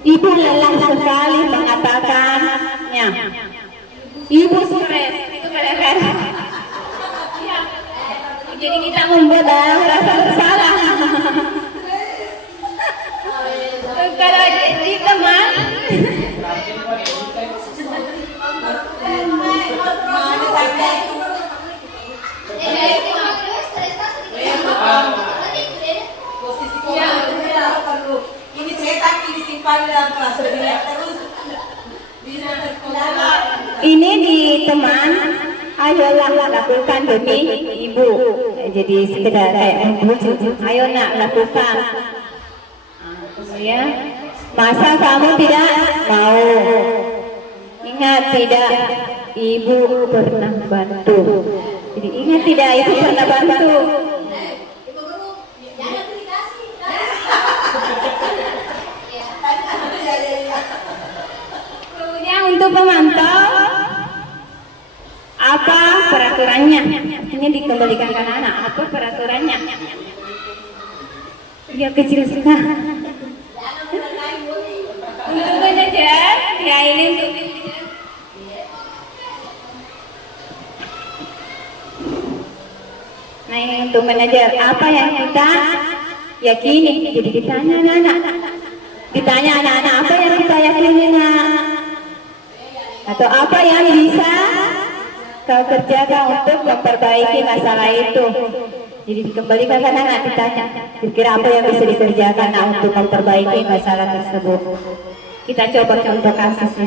Ibu lelah sekali mengatakannya. Ibu stres, itu kadang-kadang. Jadi kita membuat merasa bersalah. ayolah lakukan demi ibu. Jadi sekedar kayak membujuk, ayo nak lakukan. Kemudian, masa kamu tidak mau? Ingat tidak, ibu pernah bantu. Jadi ingat tidak, ibu pernah bantu. Ibu guru, jangan dikasih. Kemudian untuk pemantau, apa peraturannya? Ini dikembalikan ke anak. Apa peraturannya? Dia kecil sekali. Untuk manajer, ya ini untuk manajer. Nah ini untuk manajer, apa yang kita yakini? Jadi ditanya anak-anak. Ditanya anak-anak, apa yang kita yakini nak? Atau apa yang bisa kau kerjakan untuk memperbaiki masalah itu? Jadi dikembalikan ke anak-anak, ditanya, kira-kira apa yang bisa dikerjakan nak untuk memperbaiki masalah tersebut? Kita coba contoh kasusnya.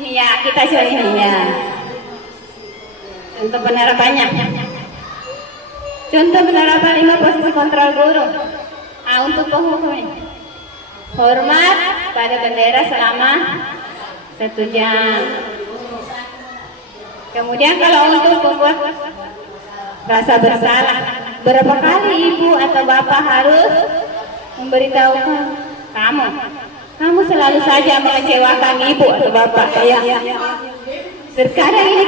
Ini ya, kita coba ini ya. Contoh penerapannya. Contoh penerapan 5 posisi kontrol guru. Untuk penghukumnya. Hormat pada bendera selama 1 jam. Kemudian kalau untuk membuat rasa bersalah, berapa kali ibu atau bapak harus memberitahukan kamu? Kamu selalu saja mengecewakan ibu atau bapak. Ya. Terkadang ini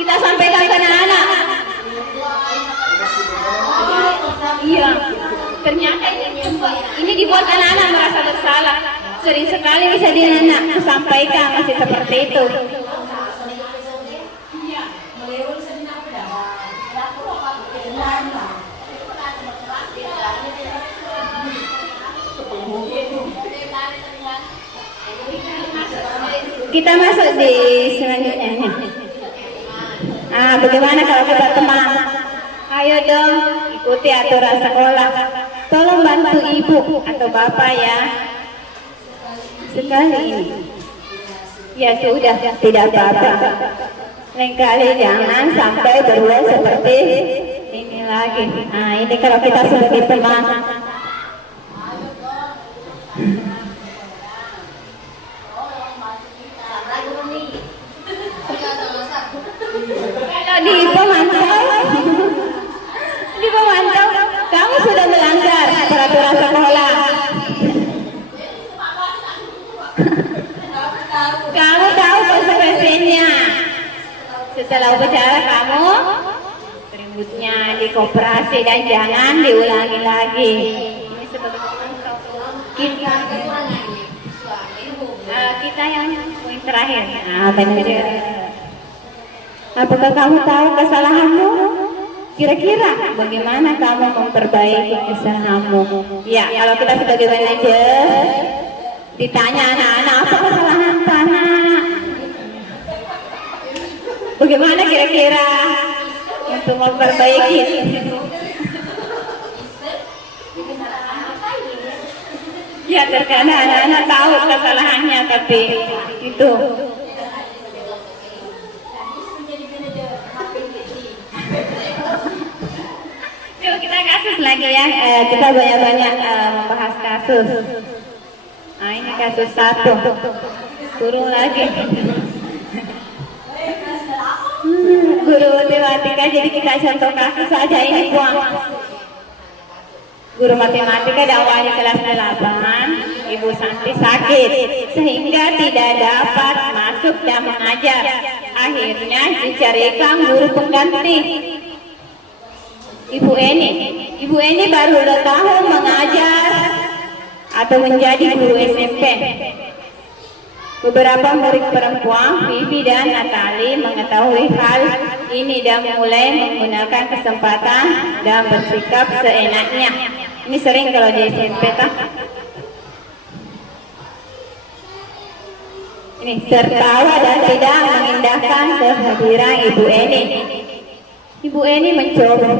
kita sampaikan ke anak-anak. Iya. Ternyata ini dibuat anak-anak merasa bersalah. Sering sekali bisa anak sampaikan masih seperti itu. Kita masuk di selanjutnya. Bagaimana kalau kita teman? Ayo dong, ikuti aturan sekolah. Tolong bantu ibu atau bapak ya. Sekali ini. Ya sudah, tidak apa-apa. Lain kali jangan sampai berulang seperti ini lagi. Nah, ini kalau kita sebagai teman. Kalau di pemantau, kamu sudah melanggar peraturan sekolah. Kamu tahu konsekuensinya. Setelah upacara kamu ributnya di koperasi dan jangan diulangi lagi. Ini sebagai pemantau. Kita yang poin terakhir. Manajer. Apakah kamu tahu kesalahanmu? Kira-kira bagaimana kamu memperbaiki kesalahanmu? Ya, kalau kita sebagai manajer ditanya anak-anak apa kesalahan anak, bagaimana kira-kira untuk memperbaiki? Ya, terkadang anak-anak tahu kesalahannya tapi itu. Coba kita kasus lagi ya, kita banyak-banyak membahas kasus. Nah ini kasus 1, turun lagi. Guru matematika, jadi kita contoh kasus saja ini buang. Guru matematika dakwahnya kelas 8, Ibu Santi sakit sehingga tidak dapat masuk dan mengajar. Akhirnya dicarikan guru pengganti. Ibu Eni baru 2 tahun mengajar atau menjadi guru SMP. Beberapa murid perempuan, Vivi dan Natali, mengetahui hal ini dan mulai menggunakan kesempatan dan bersikap seenaknya. Ini sering kalau di SMP tak? Ini tertawa dan tidak mengindahkan kehadiran Ibu Eni. Ibu Eni mencoba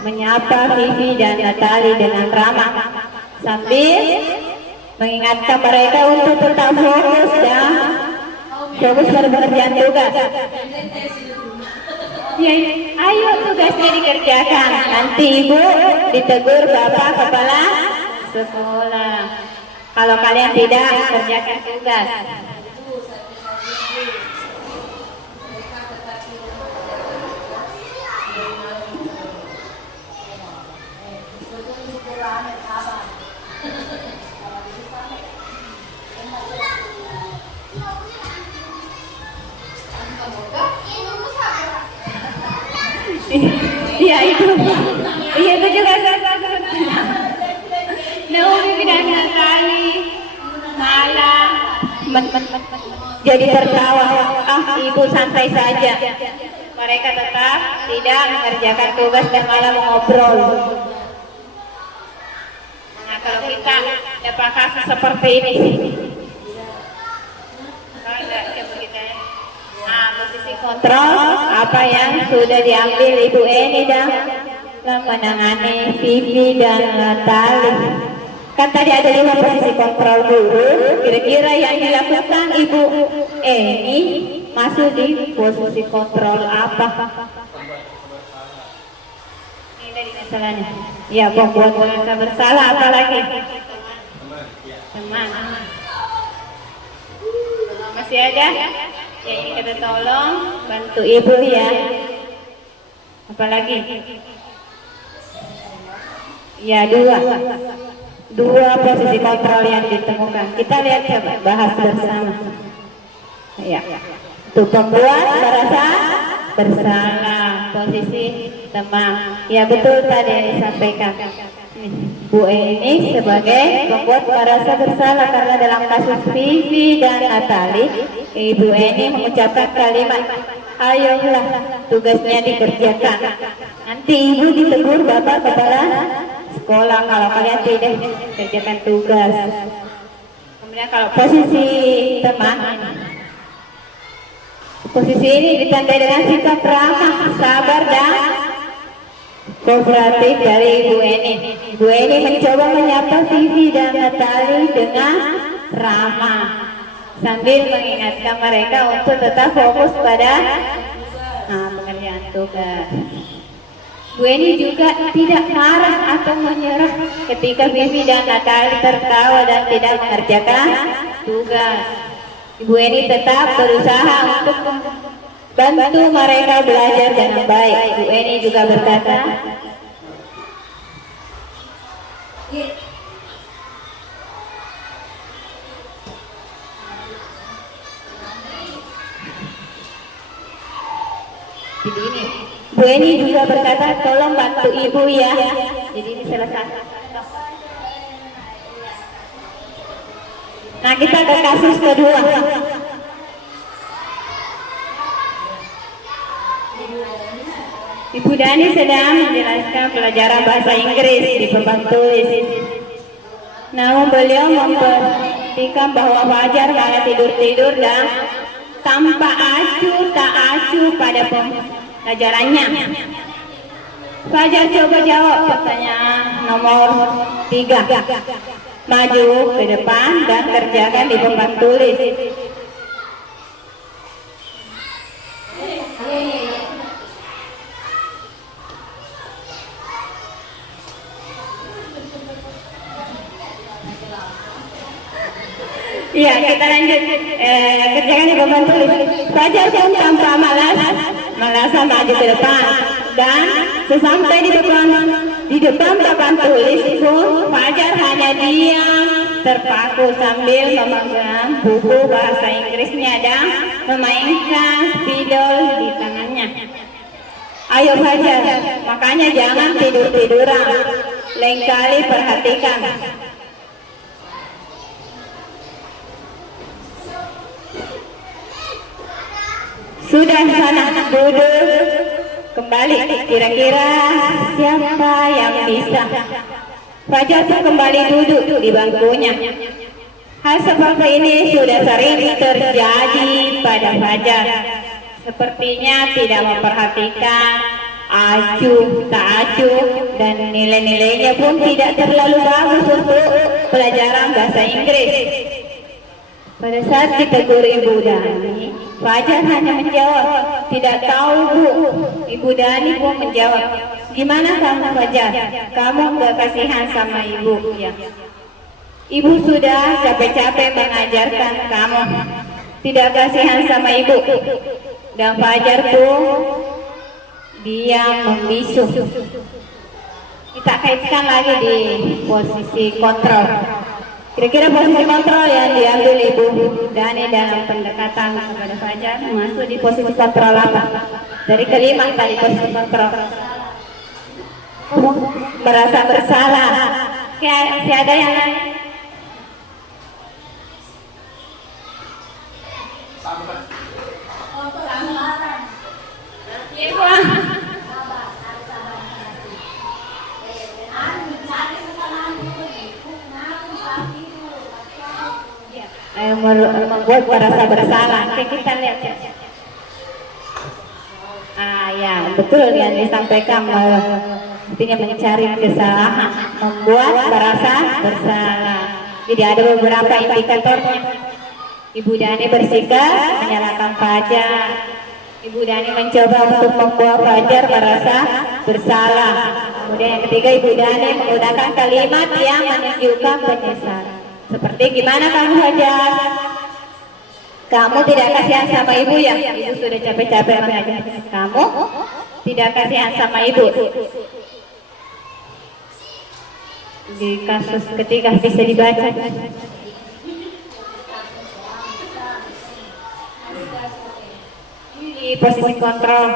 menyapa Vivi dan Natali dengan ramah sambil mengingatkan mereka untuk tetap fokus dan fokus pada pekerjaan tugas. Ya, ayo tugasnya dikerjakan. Nanti ibu ditegur bapak kepala sekolah. Kalau kalian tidak kerjakan tugas. Iya itu juga salah. Naomi dan Natali malah jadi tertawa. Ibu santai saja. Mereka tetap tidak mengerjakan tugas dan malah mengobrol. Nah, kalau kita dapat kasus seperti ini, posisi kontrol apa yang sudah diambil Ibu Eni dalam menangani Vivi dan Natali. Kan tadi ada 5 posisi kontrol dulu. Kira-kira yang dilakukan Ibu Eni masuk di posisi kontrol apa? Ini dari masalahnya. Ya, membuat merasa bersalah apalagi? Teman. Masih ada? Ya, ini kita tolong bantu ibu ya. Apalagi? Ya, dua posisi kontrol yang ditemukan. Kita lihat coba, bahas bersama. Ya, itu pembuat merasa bersalah, posisi teman. Ya betul tadi yang disampaikan. Bu Eni sebagai pembuat merasa bersalah karena dalam kasus Vivi dan Natali, Ibu Eni mengucapkan kalimat, ayolah tugasnya dikerjakan. Nanti ibu ditegur bapak kepala sekolah kalau kalian tidak kerjakan tugas. Kemudian kalau posisi teman, posisi ini ditandai dengan sikap ramah, sabar dan kooperatif dari Ibu Eni. Ibu Eni mencoba menyapa Vivi dan Natali dengan ramah sambil mengingatkan mereka untuk tetap fokus pada pekerjaan tugas. Bu Eni juga tidak marah atau menyerah ketika Vivi dan Natali tertawa dan tidak mengerjakan tugas. Ibu Eni tetap berusaha untuk bantu mereka belajar dengan baik. Bu Eni juga berkata, jadi ini Bu Eni juga berkata, tolong bantu ibu ya. Jadi ini selesai. Nah, kita ke kasus kedua. Ibu Dani sedang menjelaskan pelajaran bahasa Inggris di papan tulis. Namun beliau memperhatikan bahwa Fajar malah tidur-tidur dan tanpa acuh tak acuh pada pelajarannya. Fajar coba jawab pertanyaan nomor 3. Maju ke depan dan kerjakan di papan tulis. Iya, kita lanjut kerjakan di papan tulis. Fajar pun tanpa malasan maju ke depan dan sesampai di depan papan tulis pun Fajar hanya diam terpaku sambil memegang buku bahasa Inggrisnya dan memainkan spidol di tangannya. Ayo Fajar, makanya jangan tidur-tiduran, lain kali perhatikan. Sudah sana duduk kembali, kira-kira siapa yang bisa? Fajar pun kembali duduk di bangkunya. Hal seperti ini sudah sering terjadi pada Fajar. Sepertinya tidak memperhatikan acuh tak acuh dan nilai-nilainya pun tidak terlalu bagus untuk pelajaran bahasa Inggris. Pada saat ditegur Ibu Dani, Fajar hanya menjawab, tidak tahu Bu. Ibu Dani pun menjawab, gimana kamu Fajar? Kamu gak kasihan sama Ibu? Ya. Ibu sudah capek-capek mengajarkan kamu, tidak kasihan sama Ibu. Dan Fajar pun diam membisu. Kita kaitkan lagi di posisi kontrol. Kira-kira posisi kontrol yang diambil Ibu Dani dalam pendekatan kepada Fajar masuk di posisi kontrol apa? Dari kelima tadi posisi kontrol. Merasa bersalah. Masih ada yang lain? Iya, Bu. Membuat merasa bersalah. Oke, kita lihat ya. Ya, betul yang disampaikan, artinya mencari kesalahan, membuat merasa bersalah. Jadi ada beberapa indikatornya. Ibu Dani bersikap menyalahkan Fajar. Ibu Dani mencoba untuk membuat Fajar merasa bersalah. Kemudian yang ketiga, Ibu Dani menggunakan kalimat yang menunjukkan penyesalan. Seperti gimana kamu Fajar? Kamu tidak kasihan sama Ibu ya? Ibu sudah capek-capek mengajar. Kamu tidak kasihan sama Ibu. Di kasus ketiga bisa dibaca. Di posisi kontrol.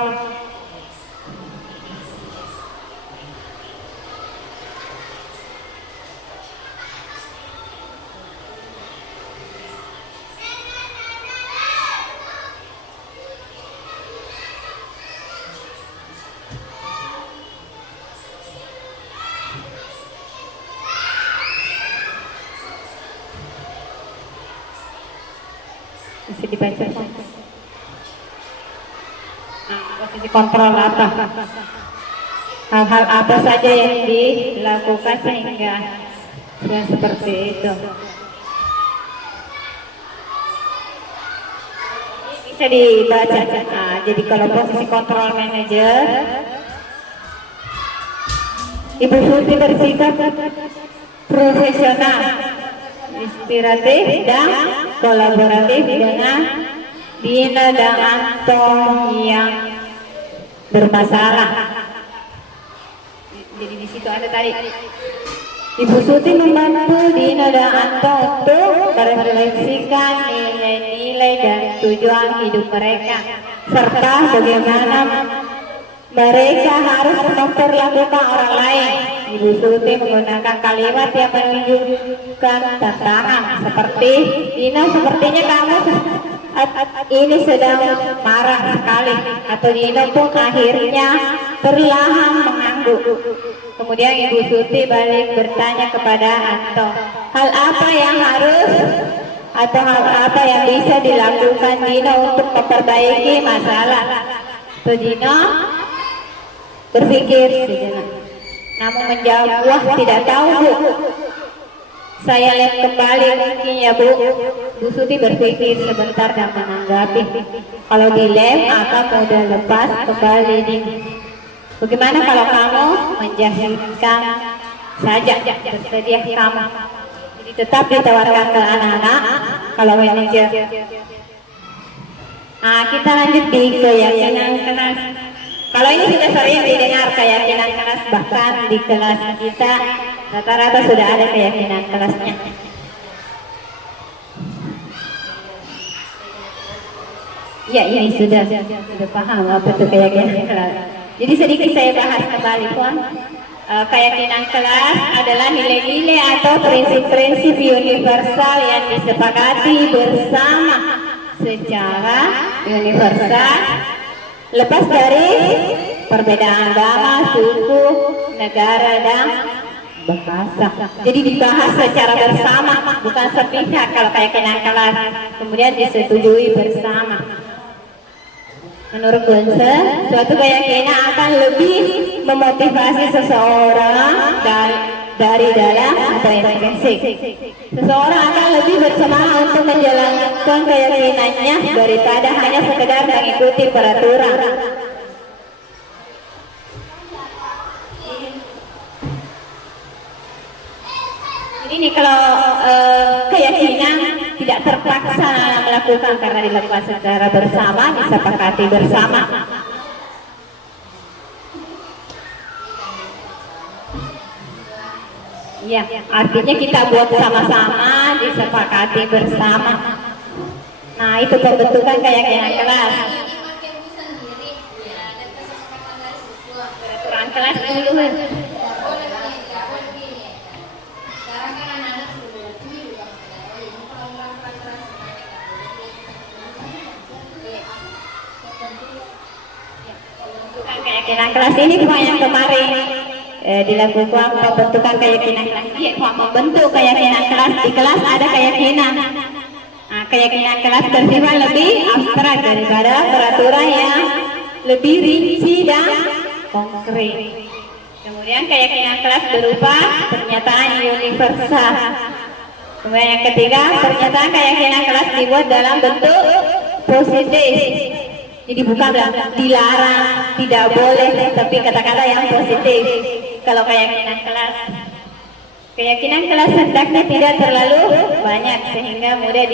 Bisa dibaca. Posisi kontrol apa? Hal-hal apa saja yang dilakukan sehingga seperti itu? Bisa dibaca. Jadi kalau posisi kontrol manajer, Ibu Suti bersikap profesional, inspiratif dan kolaboratif dengan Dina dan Anton yang bermasalah. Jadi di situ ada tadi Ibu Suti membantu Dina dan Anton untuk merefleksikan nilai-nilai dan tujuan hidup mereka, serta bagaimana mereka harus memperlakukan orang lain. Ibu Suti menggunakan kalimat yang menunjukkan tantangan seperti, Dina sepertinya kamu ini sedang marah sekali, atau Dina pun akhirnya perlahan mengangguk. Kemudian Ibu Suti balik bertanya kepada Anto, hal apa yang harus atau hal apa yang bisa dilakukan Dina untuk memperbaiki masalah? Atau Dina berpikir sejenak, namun menjawab, wah tidak tahu Bu, saya lihat kembali mungkin ya Bu. Bu Suti berpikir sebentar dan menanggapi, kalau di lem akan mudah lepas kembali di. Bagaimana kalau kamu menjahitkan saja, bersedia kamu? Jadi tetap ditawarkan ke anak-anak kalau manajer. Kita lanjut di keyakinan kelas. Kalau ini sudah sering didengar keyakinan kelas, bahkan di kelas kita rata-rata sudah ada keyakinan kelasnya. Ya, ini sudah paham apa itu keyakinan kelas. Jadi sedikit saya bahas kembali, Puan. Keyakinan kelas adalah nilai-nilai atau prinsip-prinsip universal yang disepakati bersama secara universal, lepas dari perbedaan agama, suku, negara, dan bahasa. Jadi dibahas secara bersama, bukan sepihak kalau keyakinan kelas, kemudian disetujui bersama. Menurut Bunsen, suatu keyakinan akan lebih memotivasi seseorang dari dalam atau intrinsik. Seseorang akan lebih bersemangat untuk menjalankan keyakinannya daripada hanya sekedar mengikuti peraturan. Jadi ini kalau keyakinan tidak terpaksa melakukan karena dilakukan secara bersama, disepakati bersama. Ya, artinya kita buat sama-sama, disepakati bersama. Nah, itu pembentukan keyakinan kelas. Ini pakai buku sendiri, ya, dan kesepakatan dari siswa. Peraturan kelas dulu. Boleh begini. Sekarang kan anak-anak sudah ini juga ini kalau bilang peraturan semuanya kan Pembentukan keyakinan kelas ini bukan yang kemarin dilakukan pembentukan keyakinan kelas. Iya, membentuk keyakinan kelas. Di kelas ada keyakinan. Nah, keyakinan kelas bersifat lebih abstrak daripada peraturan yang lebih rinci dan konkret. Kemudian keyakinan kelas berupa pernyataan universal. Kemudian yang ketiga, pernyataan keyakinan kelas dibuat dalam bentuk positif. Jadi bukan dilarang, tidak boleh, tapi kata-kata yang positif. Kalau keyakinan kelas hendaknya tidak terlalu banyak sehingga mudah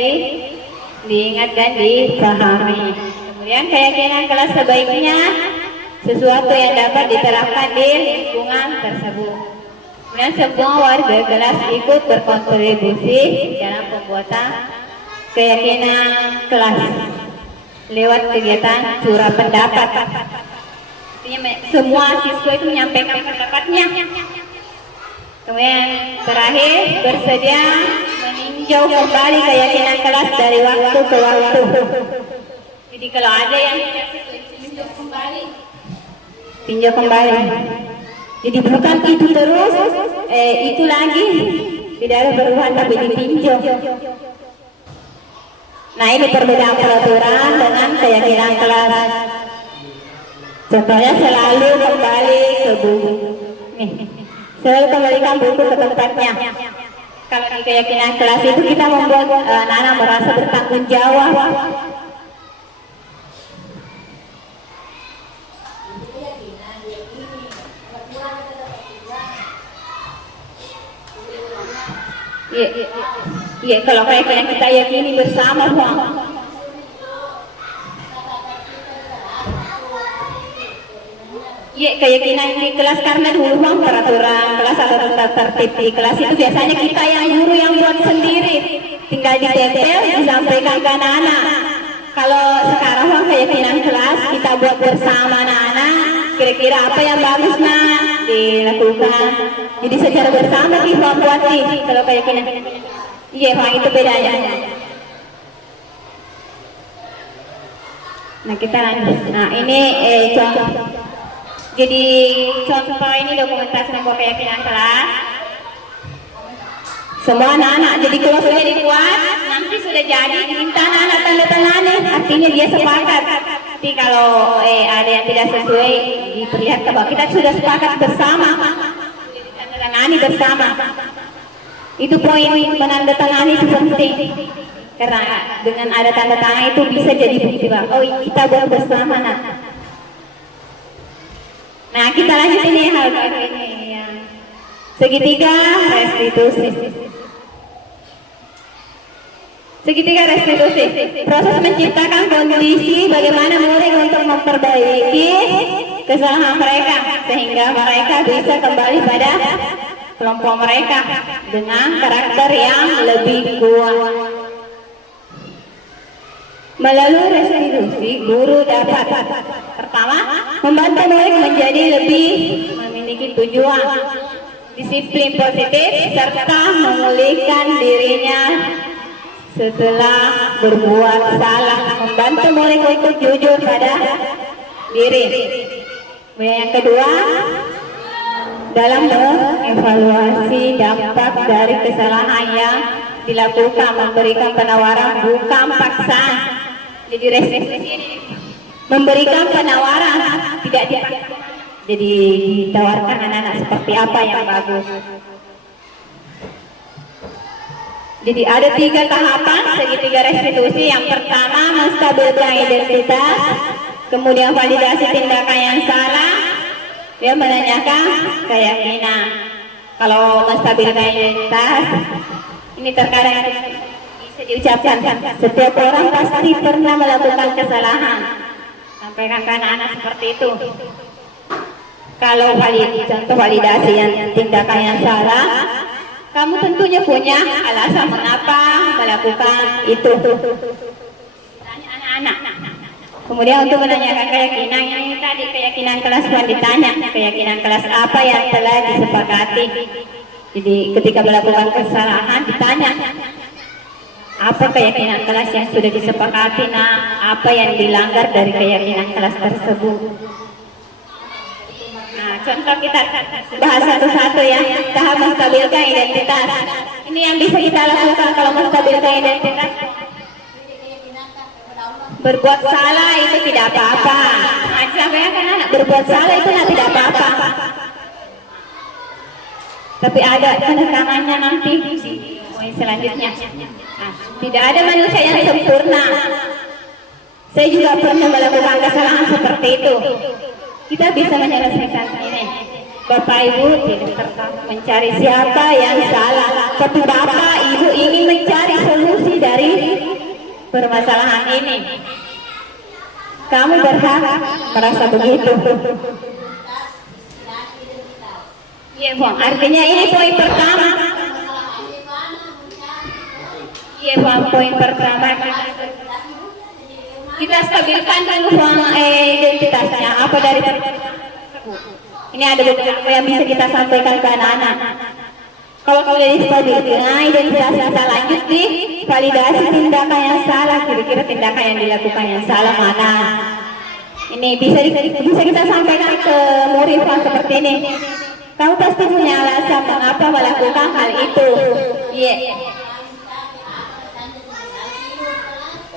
diingat dan dipahami. Kemudian keyakinan kelas sebaiknya sesuatu yang dapat diterapkan di lingkungan tersebut. Kemudian semua warga kelas ikut berkontribusi dalam pembuatan keyakinan kelas lewat kegiatan curah pendapat. Artinya semua siswa itu menyampaikan pendapatnya. Kemudian terakhir, bersedia meninjau kembali keyakinan kelas dari waktu ke waktu. Jadi kalau ada yang tidak sesuai, tinjau kembali. Jadi bukan itu terus, itu lagi, tidak ada perubahan tapi ditinjau. Nah, ini perbedaan peraturan dengan keyakinan kelas. Contohnya selalu kembali ke buku. Nih, selalu kembalikan buku ke tempatnya. Kalau di keyakinan kelas itu kita membuat anak-anak merasa bertanggung jawab. Iya, kalau keyakinan kita yakini bersama, Bang. Iya, keyakinan di kelas karena dulu Bang peraturan kelas atau tata tertib di kelas itu biasanya kita yang guru yang buat sendiri, tinggal ditempel disampaikan ke anak-anak. Kalau sekarang Bang keyakinan kelas kita buat bersama anak-anak, kira-kira apa yang bagus dilakukan. Jadi secara bersama kita buat nih kalau keyakinan. Iya Bang, itu bedanya. Nah kita lanjut. Nah ini contoh. Jadi contoh ini dokumentasi nomor keyakinan kelas. Semua anak-anak. Jadi kalau sudah dibuat, nanti sudah jadi diminta anak-anak tanda tangani. Artinya dia sepakat. Tapi kalau ada yang tidak sesuai, diperlihatkan bahwa kita sudah sepakat bersama. Tanda tangani bersama. Itu poin menandatangani itu penting. Karena dengan ada tanda tangan itu bisa jadi bukti bahwa oh kita buat bersama Nah kita lanjut ini hal ini yang segitiga restitusi. Segitiga restitusi, proses menciptakan kondisi bagaimana murid untuk memperbaiki kesalahan mereka sehingga mereka bisa kembali pada kelompok mereka dengan karakter yang lebih kuat. Melalui restitusi, guru dapat pertama, membantu murid menjadi lebih memiliki tujuan, disiplin positif, serta memulihkan dirinya setelah berbuat salah, membantu murid untuk jujur pada diri. Yang kedua, dalam mengevaluasi dampak dari kesalahan yang dilakukan, memberikan penawaran bukan paksaan. Jadi restitusi memberikan penawaran, tidak dipaksa. Jadi ditawarkan anak-anak seperti apa yang bagus. Jadi ada 3 tahapan segitiga restitusi. Yang pertama menstabilkan identitas, kemudian validasi tindakan yang salah, dia menanyakan keyakinan. Kalau menstabilkan identitas, ini terkadang bisa diucapkan, setiap orang pasti pernah melakukan kesalahan. Sampaikan ke anak-anak seperti itu. Kalau contoh validasi yang tindakan yang salah, kamu tentunya punya alasan mengapa melakukan itu. Tanya anak-anak. Kemudian untuk menanyakan keyakinan, ini tadi keyakinan kelas 1 ditanya, keyakinan kelas apa yang telah disepakati. Jadi ketika melakukan kesalahan ditanya, apa keyakinan kelas yang sudah disepakati, nah apa yang dilanggar dari keyakinan kelas tersebut. Nah, contoh kita bahas satu-satu ya. Tahap menstabilkan identitas. Ini yang bisa kita lakukan kalau menstabilkan identitas. Berbuat salah itu tidak apa-apa. Nah, sampaikan kan anak, berbuat salah itu tidak apa-apa. Tapi ada penekanannya nanti di poin selanjutnya. Nah, tidak ada manusia yang sempurna. Saya juga pernah melakukan kesalahan seperti itu. Kita bisa menyelesaikan ini. Bapak Ibu tidak tertarik mencari siapa yang salah, tapi Bapak Ibu ingin mencari solusi dari permasalahan ini. Kamu berhak merasa begitu. Iya, Bang. Artinya ini poin pertama. Iya, Bang. Poin pertama kita stabilkan dulu identitasnya. Apa dari ini ada beberapa yang bisa kita sampaikan ke anak-anak. Kalau sudah distabilkan identitas kita, lanjut di validasi tindakan yang salah. Kira-kira tindakan yang dilakukan yang salah mana? Ini bisa kita sampaikan ke murid seperti ini. Kamu pasti punya alasan mengapa melakukan hal itu. Iya.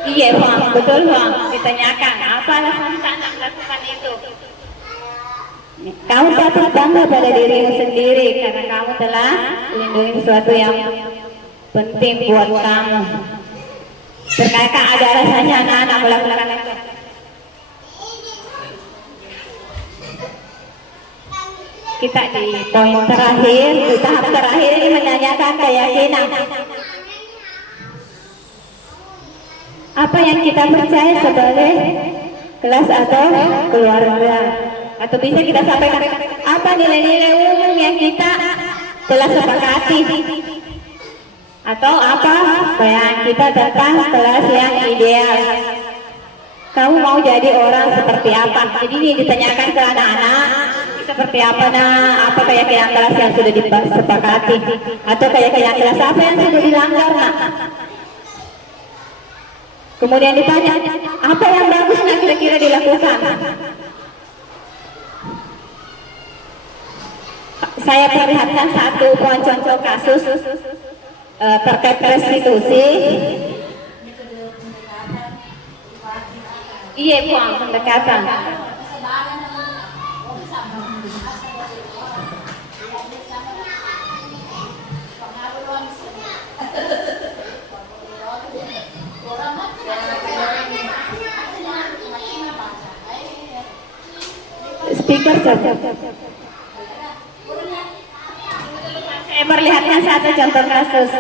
Iya, Bang, betul, Bang. Ditanyakan apa alasan anak melakukan itu. Kamu patut bangga pada dirimu sendiri karena kamu telah melindungi sesuatu yang penting buat kamu. Terkadang ada alasannya anak-anak melakukan itu. Kita di poin terakhir, di tahap terakhir ini menanyakan keyakinan. Apa yang kita percaya sebagai kelas atau keluarga, atau bisa kita sampaikan apa nilai-nilai umum yang kita telah sepakati, atau apa bayangan kita tentang kelas yang ideal. Kamu mau jadi orang seperti apa? Jadi ini ditanyakan ke anak-anak, seperti apa apa keyakinan kelas yang sudah disepakati, atau keyakinan kelas apa yang sudah dilanggar, nak? Kemudian ditanya, apa yang bagus nak kira-kira dilakukan? Saya perlihatkan satu contoh kasus terkait restitusi. Iya, Puan, pendekatan. Speaker saja. Saya perlihatkan satu contoh kasus.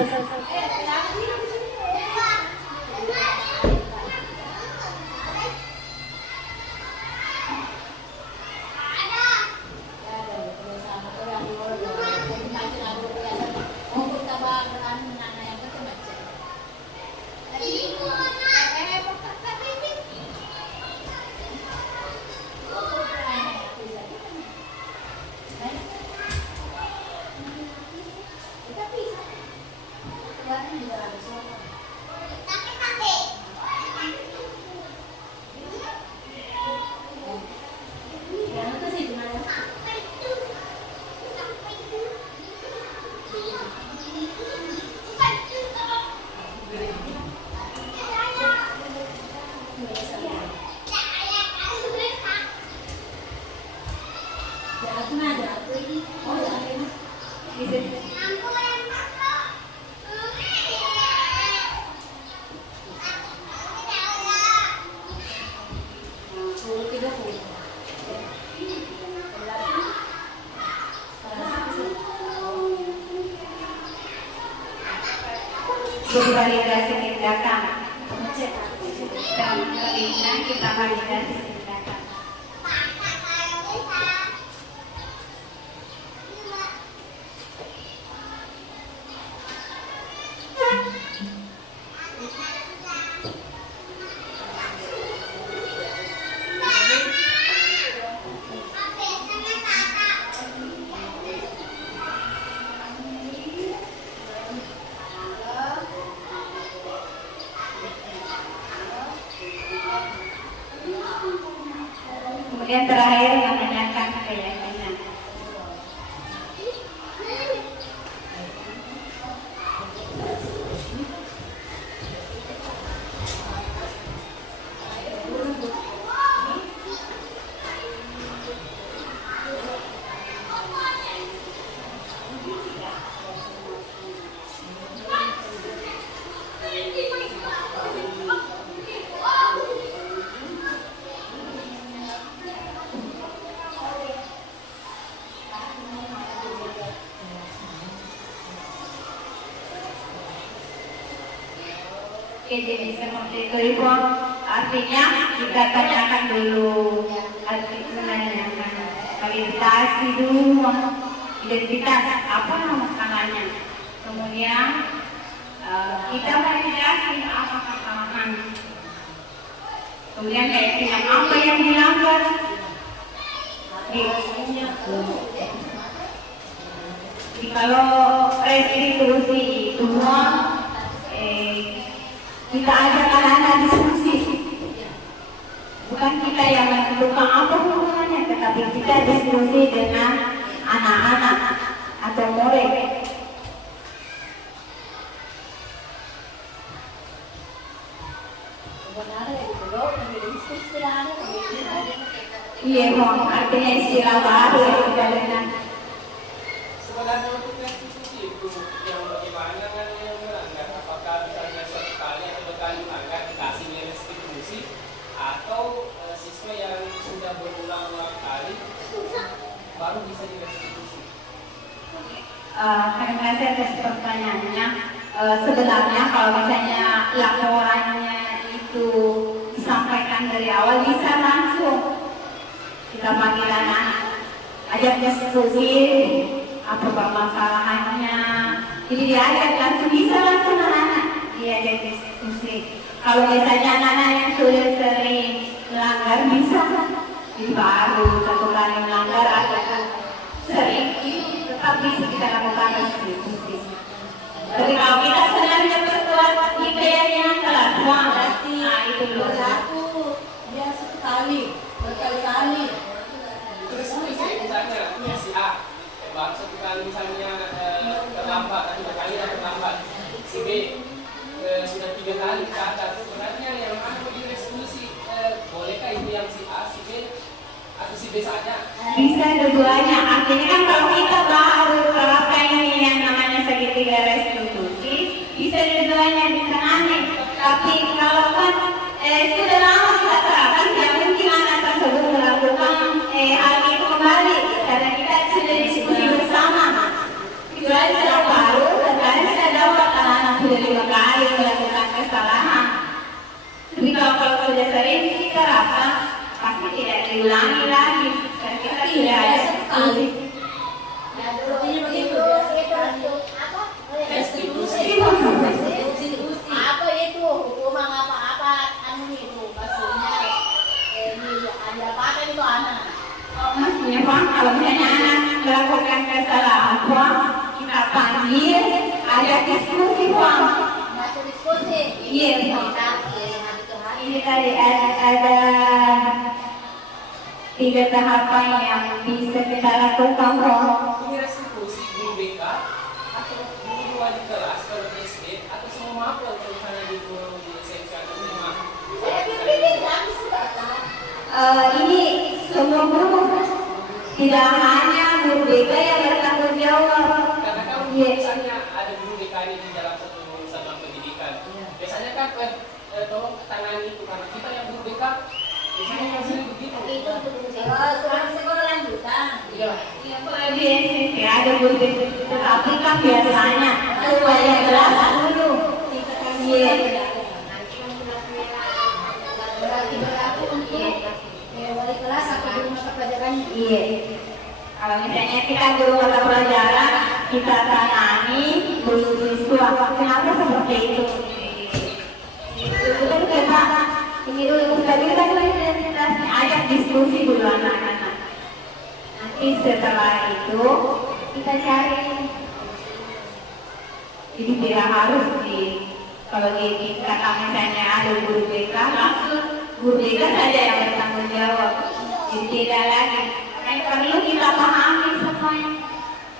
bervalidasi tindakan. Kemudian kita validasi tindakan. Kemudian terakhir menanyakan keyakinan. Oke, jadi seperti itu Ibu. Artinya kita tanyakan dulu arti menanyakan validasi dulu identitas apa masalahnya. Kemudian kita validasi apa kesalahan. Kemudian keyakinan apa yang dilanggar. Jadi kalau restitusi itu kita ajak anak-anak diskusi, bukan kita yang menentukan apa hubungannya, tetapi kita diskusi dengan anak-anak atau murid. Iya, artinya istilah baru yang kita dengar. Sebenarnya untuk restitusi itu yang bagaimana kan yang melanggar, apakah misalnya suatu kali atau berkali melanggar dikasihnya restitusi, atau siswa yang sudah berulang-ulang kali baru bisa direstitusi? Karena saya atas pertanyaannya, sebenarnya kalau misalnya laporannya itu disampaikan dari awal bisa langsung kita panggil anak, ajak diskusi apa permasalahannya, jadi diajak langsung, bisa langsung anak diajak diskusi. Kalau misalnya anak-anak yang sudah sering melanggar bisa, jadi baru satu kali melanggar atau sering itu tetap bisa kita lakukan restitusi. Tapi kalau kita sebenarnya berbuat keyakinan telah buang, nah itu loh. Dia sekali, berkali-kali. Terus misalnya si A baru satu kali misalnya terlambat atau 2 kali terlambat, si B sudah 3 kali ke atas, sebenarnya yang mana direstitusi, bolehkah itu yang si A, si B, atau si B saja? Bisa dua-duanya. Artinya kan kalau kita baru terapkan ini yang namanya segitiga restitusi, bisa dua-duanya ditangani. Tapi kalau kan sudah lama kita terapkan, tidak mungkin anak tersebut melakukan hal itu kembali karena kita sudah diskusi bersama. Kecuali setelah baru, terkadang kita dapat anak-anak sudah 5 kali melakukan kesalahan. Tapi kalau sudah sering diterapkan, pasti tidak diulangi lagi. Dan kita tidak ada sekali. Ya, dulunya begitu. Apa? Restitusi. Apa itu? Hukuman apa-apa anu itu maksudnya ada apa itu anak? Maksudnya Pak, kalau misalnya anak melakukan kesalahan Pak, kita panggil, ada diskusi Pak. Masuk diskusi. Iya Pak. Ini tadi ada 3 tahapan yang bisa kita lakukan Pak. Ini restitusi guru BK atau guru wali kelas kalau di SD, atau semua mapel kalau misalnya di guru di SMP atau SMA? Ini semua guru, tidak hanya guru BK yang bertanggung jawab. Karena kan misalnya ada guru BK ini di dalam satu satuan pendidikan, biasanya kan tolong tangani itu karena kita yang guru BK biasanya masih begitu. Surat sekolah lanjutan. Iya. Di SMP ada guru BK, tetapi kan biasanya supaya jelas dulu. Iya. Nanti kan sudah merah. Berarti berlaku untuk wali kelas atau guru mata pelajaran. Iya. Kalau misalnya kita guru mata pelajaran, kita tangani guru siswa. Kenapa seperti itu? Itu kan kita ini dulu tadi kita ajak diskusi dulu anak-anak. Nanti setelah itu kita cari. Jadi tidak harus kalau kata misalnya ada guru BK, langsung guru BK saja yang bertanggung jawab. Jadi tidak lagi. Yang perlu kita pahami semuanya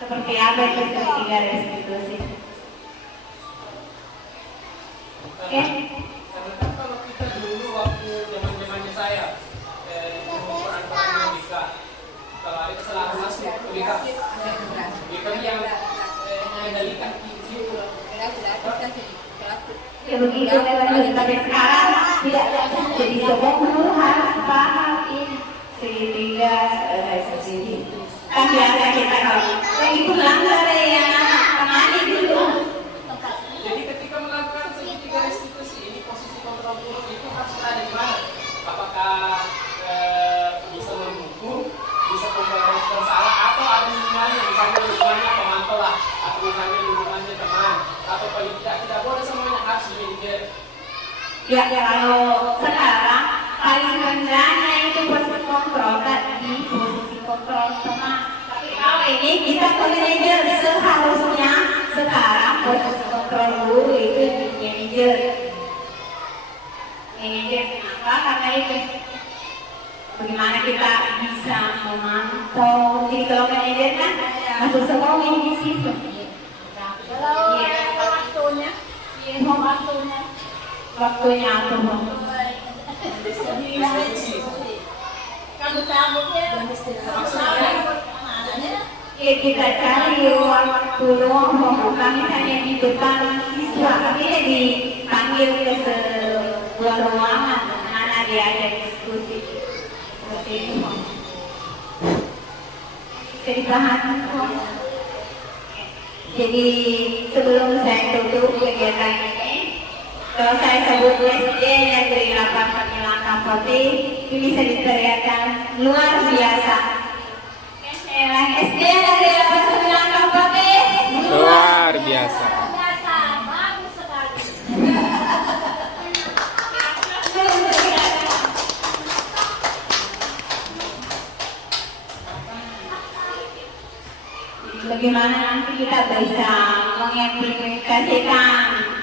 seperti apa itu ketiga restitusi. Oke? Karena kan kalau kita dulu waktu zaman-zamannya saya pengukuran BK, kalau ada kesalahan masuk ke BK yang mengendalikan Ya begitu memang tapi sekarang tidak jadi semua harus paham ini sehingga restitusi. Kan biasa kita kalau itu langgar ya tangani dulu. Jadi ketika melakukan segitiga restitusi ini posisi kontrol guru itu harus ada di mana? Apakah bisa mendukung, bisa memperbaiki bersalah atau ada hubungannya, misalnya hubungannya pemantau lah, atau hubungannya teman, atau paling tidak boleh semuanya harus dimiliki. Ya kalau sekarang paling rendahnya itu posisi kontrol tadi posisi kontrol teman. Tapi kalau ini kita ke manajer seharusnya sekarang posisi kontrol guru itu di manajer. Manajer kenapa? Karena itu bagaimana kita bisa memantau. Jadi kalau manajer kan masuk semua ini di situ. Kalau waktunya, Waktunya apa? kamu cabutnya, Ya kita cari waktu bukan misalnya di depan siswa, tapi ya dipanggil ke sebuah ruangan, anak diajak diskusi seperti itu. Bisa dipahami. Jadi sebelum saya tutup kegiatan ini, kalau saya sebut SD Negeri 8 Pemilang Putih, ini bisa diteriakkan luar biasa. SD Negeri 8 Pemilang Putih, Luar biasa. bagus sekali. bagaimana nanti kita bisa mengimplementasikan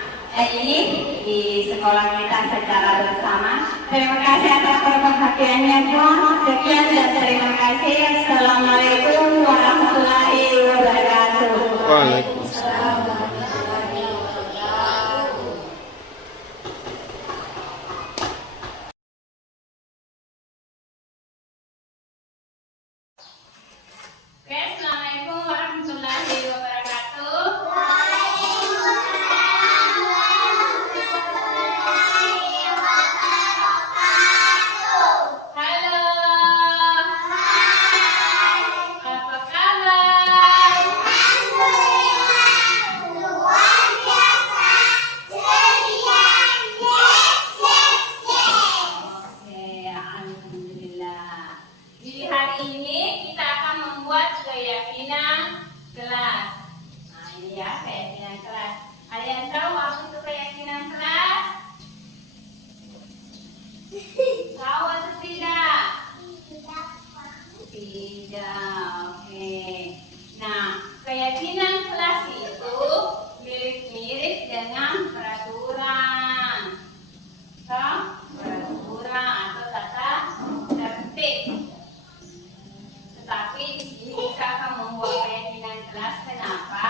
ini di sekolah kita secara bersama. Terima kasih atas perhatiannya, Tuhan. Sekian dan terima kasih. Assalamualaikum warahmatullahi wabarakatuh. Waalaikumsalam. Oke, assalamualaikum warahmatullahi wabarakatuh. Halo. Apa kabar? Oke, alhamdulillah. Di hari ini kita akan membuat keyakinan kelas. Nah, ini ya keyakinan kelas. Ada yang tahu apa itu keyakinan kelas? Tahu atau tidak? Tidak. Oke. Nah, keyakinan kelas itu mirip-mirip dengan peraturan. Toh? Peraturan atau tata tertib. Tetapi di sini kita akan membuat keyakinan kelas. Kenapa?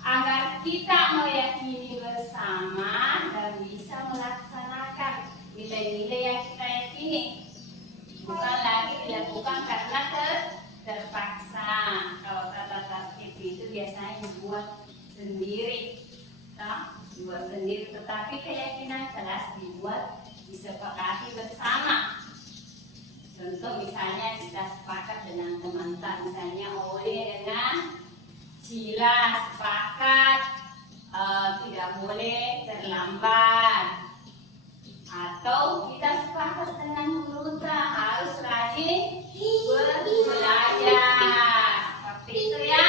Agar kita meyakini bersama dan bisa melaksanakan nilai-nilai yang kita yakini. Bukan lagi dilakukan karena terpaksa. Kalau tata tertib itu biasanya dibuat sendiri, dibuat sendiri. Tetapi keyakinan kelas dibuat disepakati bersama. Contoh misalnya kita sepakat dengan teman-teman, misalnya Oleh dengan Cila sepakat tidak boleh terlambat. Atau kita sepakat dengan guru harus rajin belajar. Seperti itu ya.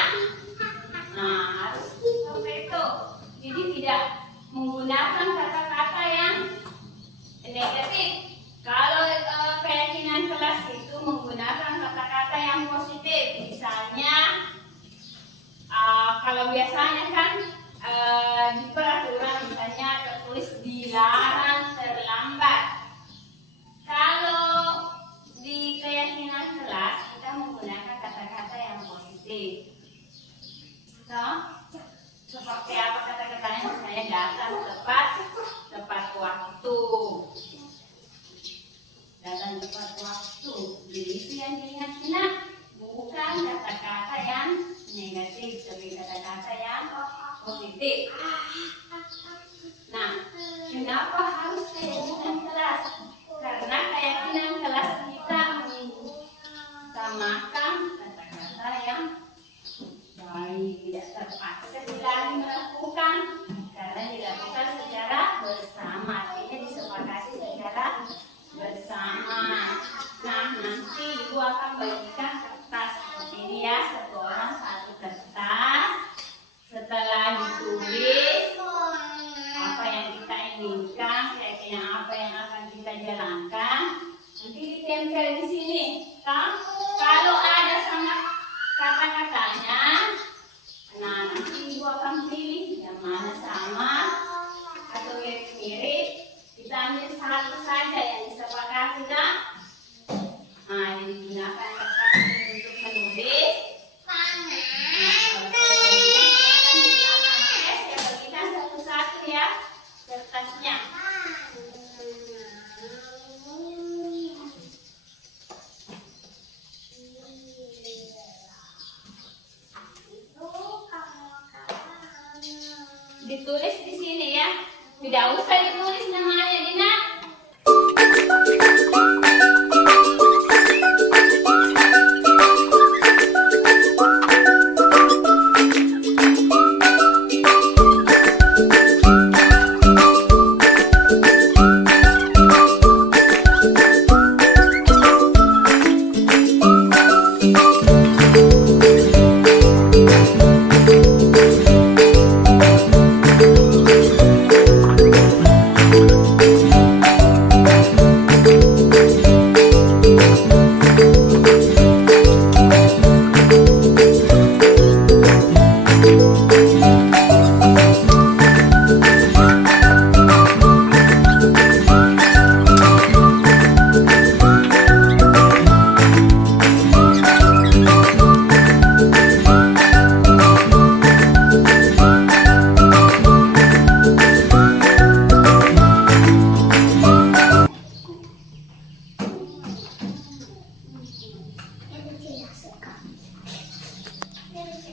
Nah, harus seperti itu. Jadi tidak menggunakan kata-kata yang negatif. Kalau keyakinan kelas itu menggunakan kata-kata yang positif. Misalnya, kalau biasanya kan di peraturan misalnya tertulis dilarang terlambat. Kalau di keyakinan kelas kita menggunakan kata-kata yang positif. Seperti apa kata-katanya? Misalnya datang tepat waktu. Datang tepat waktu. Jadi itu yang diingat, bukan kata-kata yang negatif, tapi kata-kata yang positif. Nah, kenapa harus keyakinan kelas? Karena keyakinan kelas kita mengutamakan kata-kata yang baik, tidak terpaksa lagi melakukan, karena dilakukan secara bersama, artinya disepakati secara bersama. Nah, nanti ibu akan bagikan kertas seperti ini ya, satu orang satu kertas. Setelah ditulis apa yang kita inginkan, keyakinan apa yang akan kita jalankan, nanti ditempel di sini. Kalau ada sama kata-katanya, nah nanti ibu akan pilih yang mana sama atau yang mirip. Kita ambil satu saja yang disepakati kan. Nah, yang digunakan kertas untuk menulis. Saya bagikan satu-satu ya kertasnya. Ditulis di sini ya. Tidak usah ditulis namanya, Dina.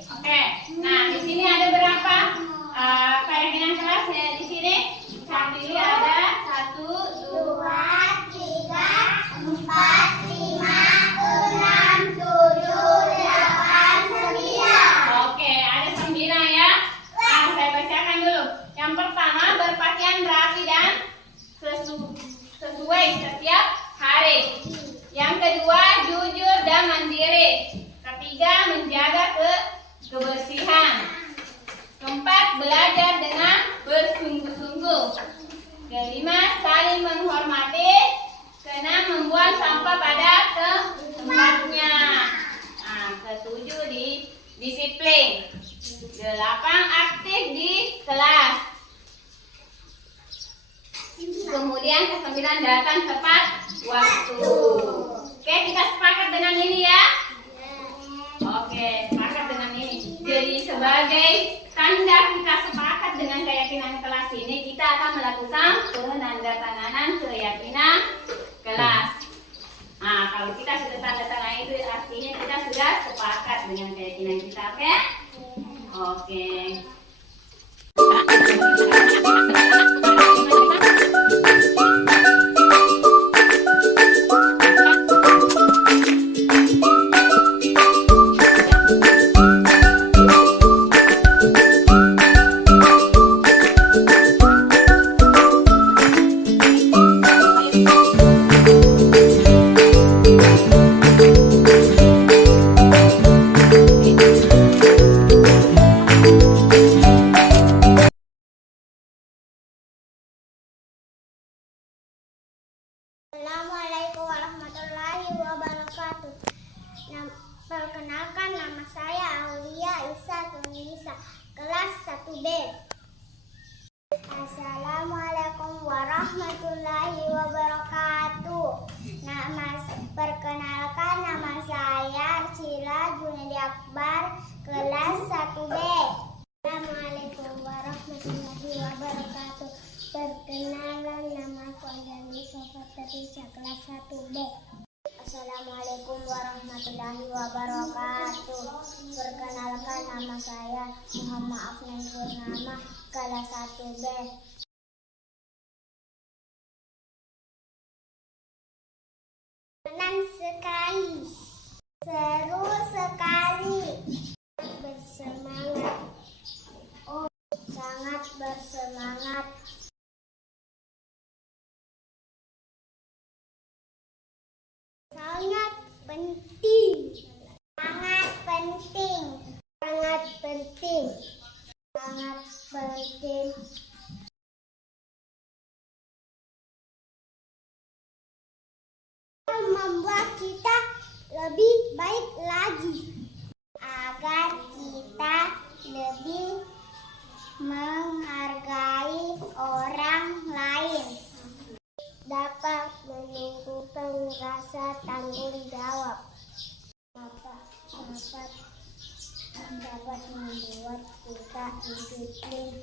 Oke, nah di sini ada berapa keyakinan kelas ya di sini? Saat ini ada 1, 2, 3, 4, 5, 6, 7, 8, 9. Oke, ada 9 ya. Nah, saya bacakan dulu. Yang pertama, berpakaian rapi dan sesuai setiap hari. Yang kedua, jujur dan mandiri. Ketiga, menjaga kebersihan. Keempat, belajar dengan bersungguh-sungguh. Kelima, saling menghormati. Keenam, membuang sampah pada tempatnya. Nah, ketujuh, disiplin. 8, aktif di kelas. Kemudian ke-9, datang tepat waktu. Oke, kita sepakat dengan ini ya. Oke, sepakat dengan ini. Jadi sebagai tanda kita sepakat dengan keyakinan kelas ini, kita akan melakukan penandatanganan keyakinan kelas. Nah, kalau kita sudah tanda tangan itu artinya kita sudah sepakat dengan keyakinan kita, oke? Oke. Assalamualaikum warahmatullahi wabarakatuh. Perkenalkan, nama saya Aulia Isa Tunisa, kelas 1B. Assalamualaikum warahmatullahi wabarakatuh. Perkenalkan, nama saya Arsila Junedi Akbar, kelas 1B. Assalamualaikum warahmatullahi wabarakatuh. Perkenalan, namaku Anjali Sofaterisa, kelas 1B. Assalamualaikum warahmatullahi wabarakatuh. Perkenalkan, nama saya Muhammad Afnan Purnama, kelas 1B. Senang sekali, seru sekali, bersemangat. Oh, sangat bersemangat. Sangat penting. Sangat penting. Sangat penting. Sangat penting. Membuat kita lebih baik lagi agar kita lebih menghargai orang lain, dapat menumbuhkan rasa tanggung jawab, dapat membuat kita disiplin